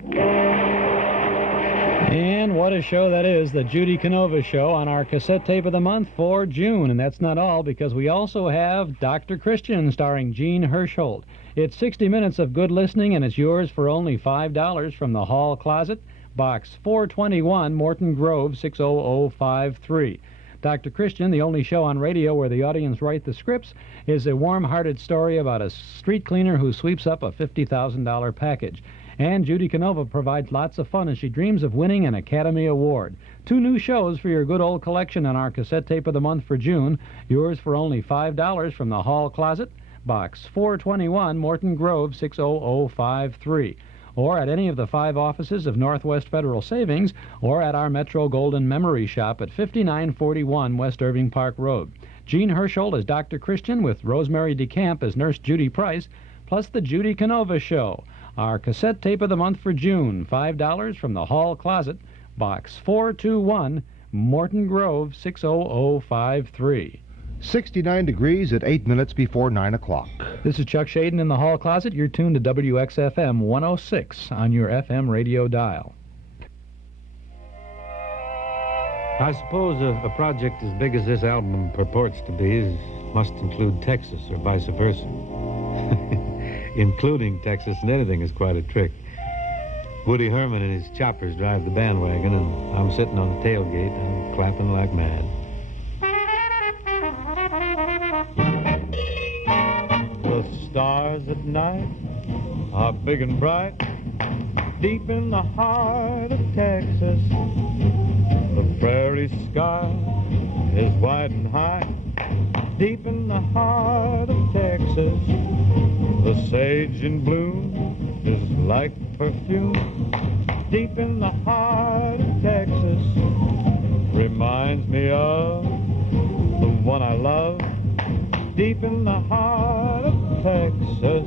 And what a show that is, the Judy Canova Show, on our cassette tape of the month for June. And that's not all, because we also have Dr. Christian starring Jean Hersholt. It's 60 minutes of good listening, and it's yours for only $5 from the Hall Closet, Box 421, Morton Grove, 60053. Dr. Christian, the only show on radio where the audience write the scripts, is a warm-hearted story about a street cleaner who sweeps up a $50,000 package. And Judy Canova provides lots of fun as she dreams of winning an Academy Award. 2 new shows for your good old collection on our cassette tape of the month for June. Yours for only $5 from the Hall Closet, Box 421, Morton Grove, 60053. Or at any of the 5 offices of Northwest Federal Savings, or at our Metro Golden Memory Shop at 5941 West Irving Park Road. Jean Hersholt as Dr. Christian with Rosemary DeCamp as Nurse Judy Price, plus the Judy Canova Show. Our cassette tape of the month for June, $5 from the Hall Closet, Box 421, Morton Grove, 60053. 69 degrees at 8 minutes before 9 o'clock. This is Chuck Shaden in the Hall Closet. You're tuned to WXFM 106 on your FM radio dial. I suppose a project as big as this album purports to be must include Texas or vice versa. Including Texas and anything is quite a trick. Woody Herman and his choppers drive the bandwagon, and I'm sitting on the tailgate and clapping like mad. The stars at night are big and bright, deep in the heart of Texas. The prairie sky is wide and high, deep in the heart of Texas. The sage in bloom is like perfume, deep in the heart of Texas. Reminds me of the one I love, deep in the heart of Texas.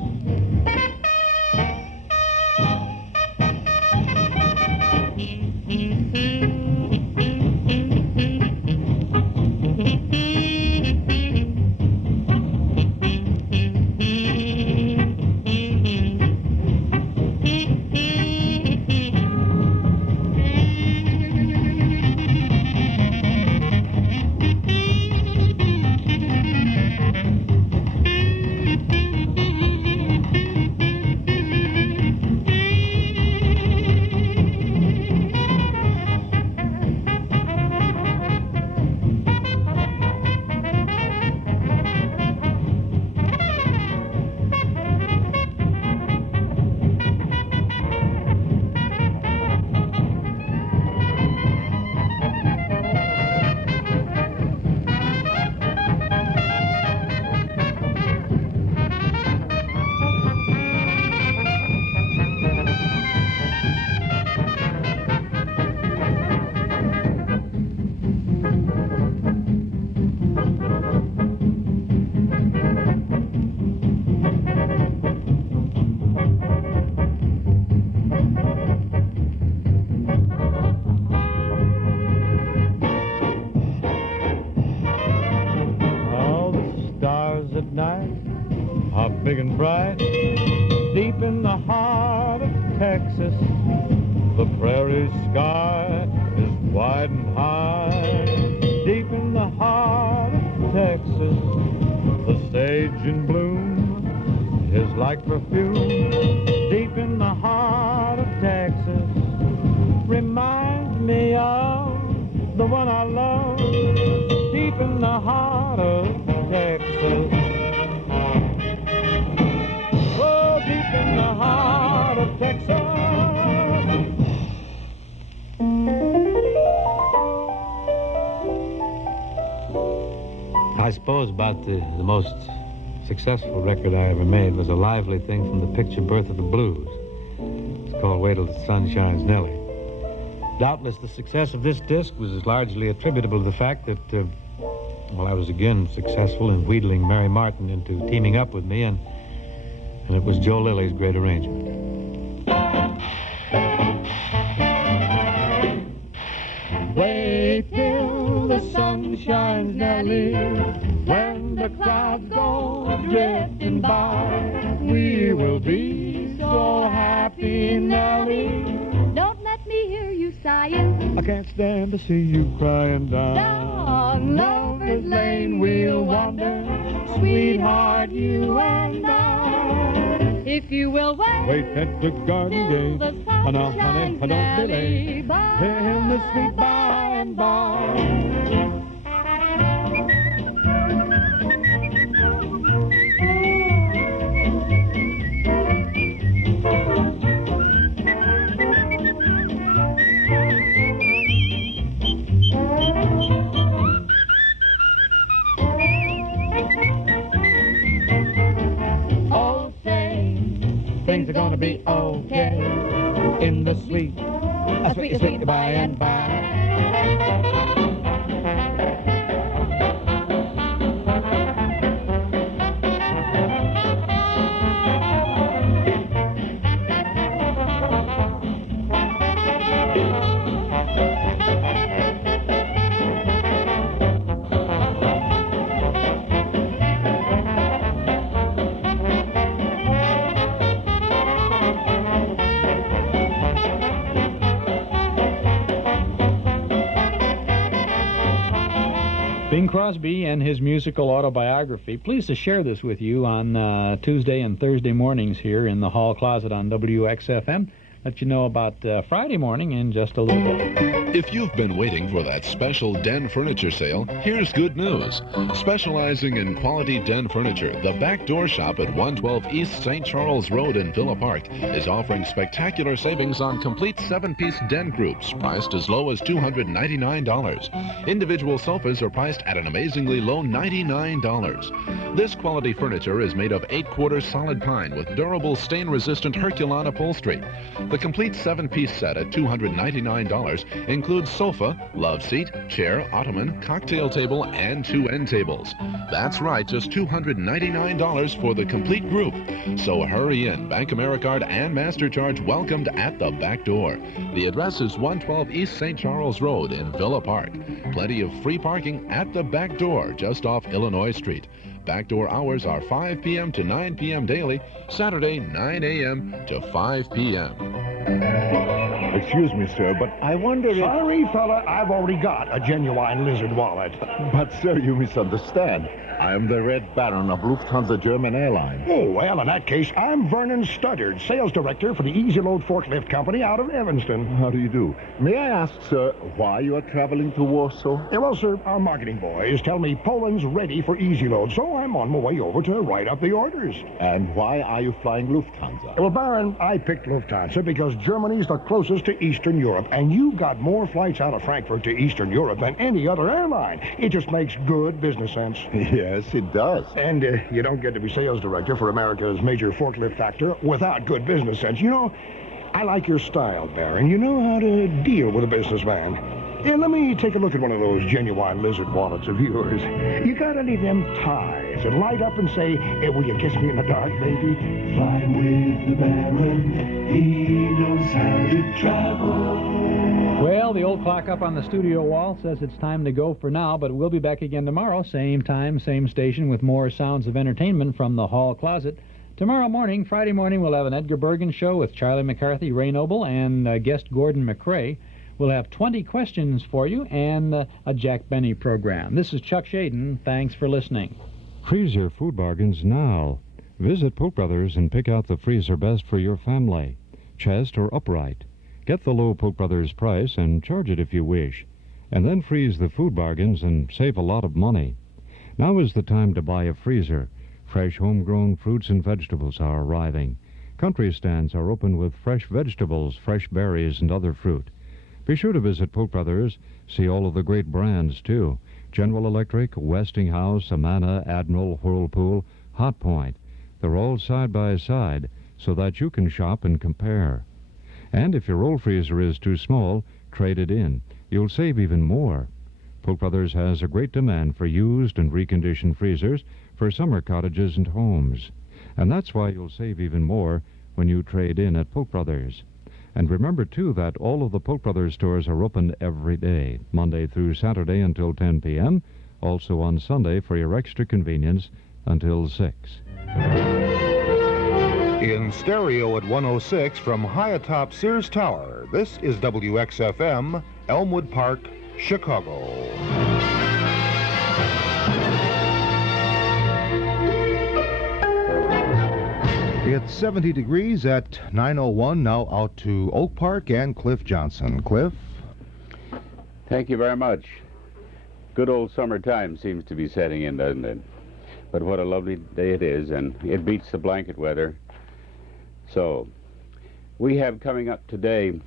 Texas. The prairie sky is wide and high. Deep in the heart of Texas, the sage in bloom is like perfume. Deep in the heart of Texas, reminds me of the one I love. Deep in the heart of Texas. Oh, deep in the heart of Texas. I suppose about the most successful record I ever made was a lively thing from the picture Birth of the Blues. It's called Wait Till the Sun Shines, Nellie. Doubtless the success of this disc was largely attributable to the fact that, I was again successful in wheedling Mary Martin into teaming up with me, and it was Joe Lilly's great arrangement. Wait till the sun shines, Nellie, when the clouds go drifting by. We will be so happy, Nellie. Don't let me hear you sighing. I can't stand to see you crying down. Down Lover's Lane we'll wander, sweetheart, you and I. If you will wait at the garden gate. Oh, no, honey, don't delay. In the sweet by and by. Oh, say, things are gonna be okay in the sweet, sweet by and by. Bing Crosby and his musical autobiography. Pleased to share this with you on Tuesday and Thursday mornings here in the hall closet on WXFM. Let you know about Friday morning in just a little bit. If you've been waiting for that special den furniture sale, here's good news. Specializing in quality den furniture, the Back Door Shop at 112 East St. Charles Road in Villa Park is offering spectacular savings on complete 7-piece den groups priced as low as $299. Individual sofas are priced at an amazingly low $99. This quality furniture is made of 8-quarter solid pine with durable stain-resistant Herculon upholstery. The complete 7-piece set at $299 includes sofa, love seat, chair, ottoman, cocktail table, and 2 end tables. That's right, just $299 for the complete group. So hurry in. Bank AmeriCard and MasterCharge welcomed at the Back Door. The address is 112 East St. Charles Road in Villa Park. Plenty of free parking at the Back Door just off Illinois Street. Backdoor hours are 5 p.m. to 9 p.m. daily, Saturday 9 a.m. to 5 p.m. Excuse me, sir, but I wonder if... Sorry, fella, I've already got a genuine lizard wallet. But, sir, you misunderstand. I am the Red Baron of Lufthansa German Airlines. Oh, well, in that case, I'm Vernon Studdard, sales director for the Easy Load Forklift Company out of Evanston. How do you do? May I ask, sir, why you are traveling to Warsaw? Yeah, well, sir, our marketing boys tell me Poland's ready for Easy Load, so I'm on my way over to write up the orders. And why are you flying Lufthansa? Well, Baron, I picked Lufthansa because Germany's the closest to Eastern Europe, and you've got more flights out of Frankfurt to Eastern Europe than any other airline. It just makes good business sense. Yes, it does. And you don't get to be sales director for America's major forklift factor without good business sense. You know, I like your style, Baron. You know how to deal with a businessman. And let me take a look at one of those genuine lizard wallets of yours. You got any of them ties that light up and say, hey, will you kiss me in the dark, baby? Fly with the Baron, he knows how to travel. Well, the old clock up on the studio wall says it's time to go for now, but we'll be back again tomorrow, same time, same station, with more sounds of entertainment from the hall closet. Tomorrow morning, Friday morning, we'll have an Edgar Bergen show with Charlie McCarthy, Ray Noble, and guest Gordon McRae. We'll have 20 questions for you and a Jack Benny program. This is Chuck Shaden. Thanks for listening. Freezer food bargains now. Visit Polk Brothers and pick out the freezer best for your family. Chest or upright. Get the low Polk Brothers price and charge it if you wish. And then freeze the food bargains and save a lot of money. Now is the time to buy a freezer. Fresh homegrown fruits and vegetables are arriving. Country stands are open with fresh vegetables, fresh berries, and other fruit. Be sure to visit Polk Brothers. See all of the great brands, too. General Electric, Westinghouse, Amana, Admiral, Whirlpool, Hot Point. They're all side by side so that you can shop and compare. And if your old freezer is too small, trade it in. You'll save even more. Polk Brothers has a great demand for used and reconditioned freezers for summer cottages and homes. And that's why you'll save even more when you trade in at Polk Brothers. And remember, too, that all of the Polk Brothers stores are open every day, Monday through Saturday until 10 p.m., also on Sunday for your extra convenience until 6. In stereo at 106 from high atop Sears Tower, this is WXFM, Elmwood Park, Chicago. It's 70 degrees at 9:01. Now out to Oak Park and Cliff Johnson. Cliff? Thank you very much. Good old summertime seems to be setting in, doesn't it? But what a lovely day it is, and it beats the blanket weather. So, we have coming up today,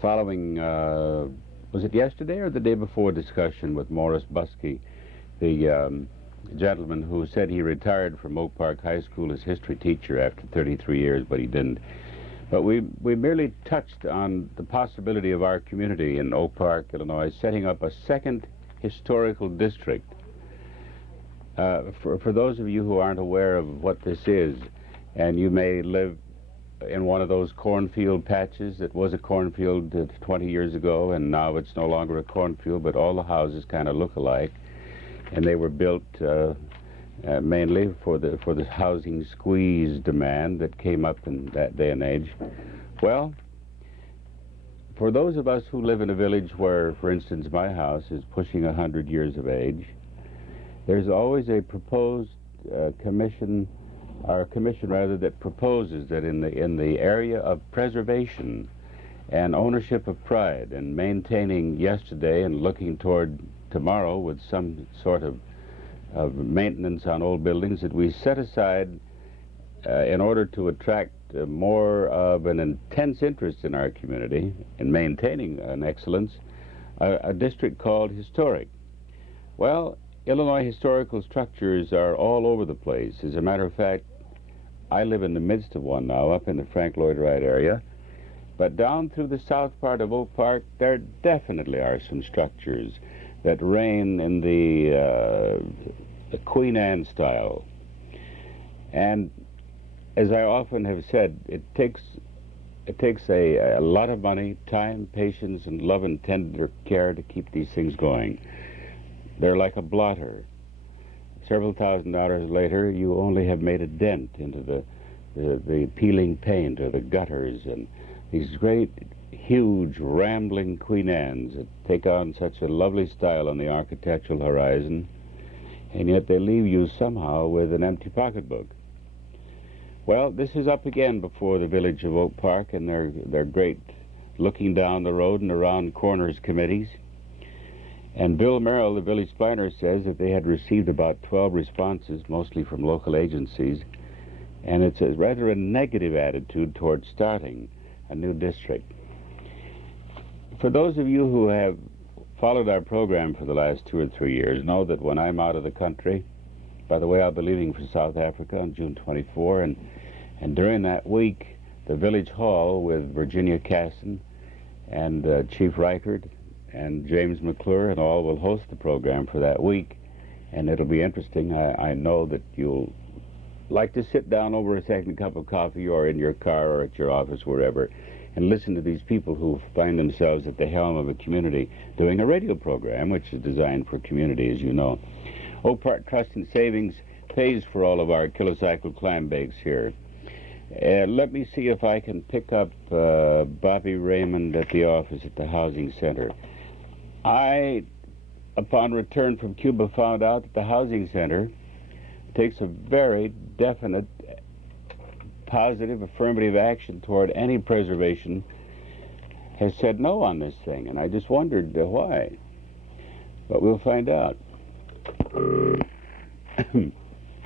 following, was it yesterday or the day before, discussion with Morris Buskey, the gentleman who said he retired from Oak Park High School as history teacher after 33 years, but he didn't. But we merely touched on the possibility of our community in Oak Park, Illinois, setting up a second historical district. For those of you who aren't aware of what this is, and you may live in one of those cornfield patches that was a cornfield 20 years ago, and now it's no longer a cornfield, but all the houses kind of look alike. And they were built mainly for the housing squeeze demand that came up in that day and age. Well, for those of us who live in a village where, for instance, my house is pushing 100 years of age, there's always a proposed commission that proposes that in the area of preservation and ownership of pride and maintaining yesterday and looking toward tomorrow with some sort of maintenance on old buildings, that we set aside in order to attract more of an intense interest in our community in maintaining an excellence, a district called historic. Well, Illinois historical structures are all over the place. As a matter of fact, I live in the midst of one now, up in the Frank Lloyd Wright area. But down through the south part of Oak Park, there definitely are some structures that reign in the Queen Anne style. And as I often have said, it takes a lot of money, time, patience, and love and tender care to keep these things going. They're like a blotter. Several $1,000s later, you only have made a dent into the peeling paint or the gutters, and these great, huge, rambling Queen Annes that take on such a lovely style on the architectural horizon, and yet they leave you somehow with an empty pocketbook. Well, this is up again before the village of Oak Park and their great looking down the road and around corners committees. And Bill Merrill, the village planner, says that they had received about 12 responses, mostly from local agencies, and it's rather a negative attitude toward starting a new district. For those of you who have followed our program for the last 2 or 3 years, know that when I'm out of the country, by the way, I'll be leaving for South Africa on June 24, and during that week, the village hall with Virginia Casson and Chief Reichert and James McClure and all will host the program for that week, and it'll be interesting. I know that you'll like to sit down over a second cup of coffee or in your car or at your office, wherever, and listen to these people who find themselves at the helm of a community doing a radio program which is designed for community, as you know. Oak Park Trust and Savings pays for all of our kilocycle clam bakes here. Let me see if I can pick up Bobby Raymond at the office at the housing center. I, upon return from Cuba, found out that the housing center takes a very definite, positive, affirmative action toward any preservation, has said no on this thing, and I just wondered why. But we'll find out.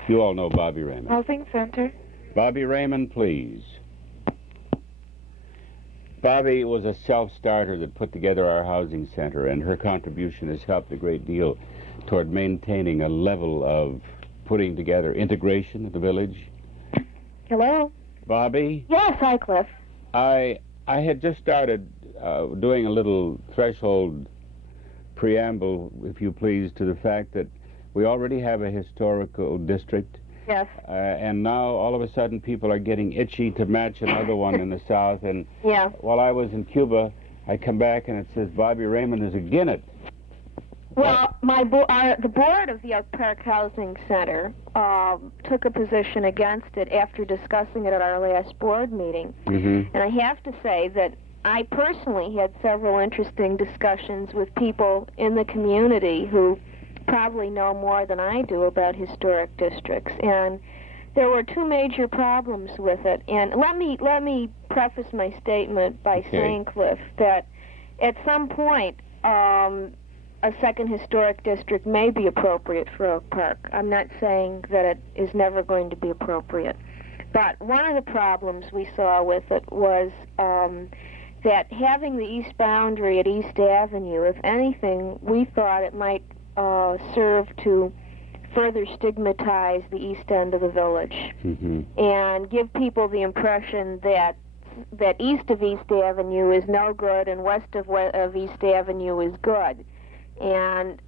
You all know Bobby Raymond. Housing Center. Bobby Raymond, please. Bobby was a self-starter that put together our housing center, and her contribution has helped a great deal toward maintaining a level of putting together integration of the village. Hello? Bobby? Yes, hi, Cliff. I had just started doing a little threshold preamble, if you please, to the fact that we already have a historical district. Yes. And now, all of a sudden, people are getting itchy to match another one in the South. And yeah. While I was in Cuba, I come back and it says Bobby Raymond is again it. Well, the board of the Oak Park Housing Center took a position against it after discussing it at our last board meeting. Mm-hmm. And I have to say that I personally had several interesting discussions with people in the community who probably know more than I do about historic districts. And there were two major problems with it. And let me preface my statement by saying, Cliff, that at some point, a second historic district may be appropriate for Oak Park. I'm not saying that it is never going to be appropriate. But one of the problems we saw with it was that having the east boundary at East Avenue, if anything, we thought it might serve to further stigmatize the east end of the village and give people the impression that east of East Avenue is no good and west of East Avenue is good. And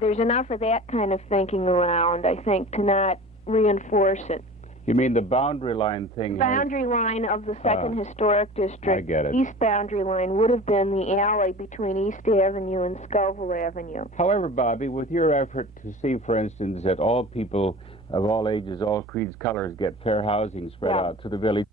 there's enough of that kind of thinking around, I think, to not reinforce it. You mean the boundary line thing? Boundary line of the second historic district. I get it. East boundary line would have been the alley between East Avenue and Scoville Avenue. However, Bobby, with your effort to see, for instance, that all people of all ages, all creeds, colors get fair housing spread out to the village,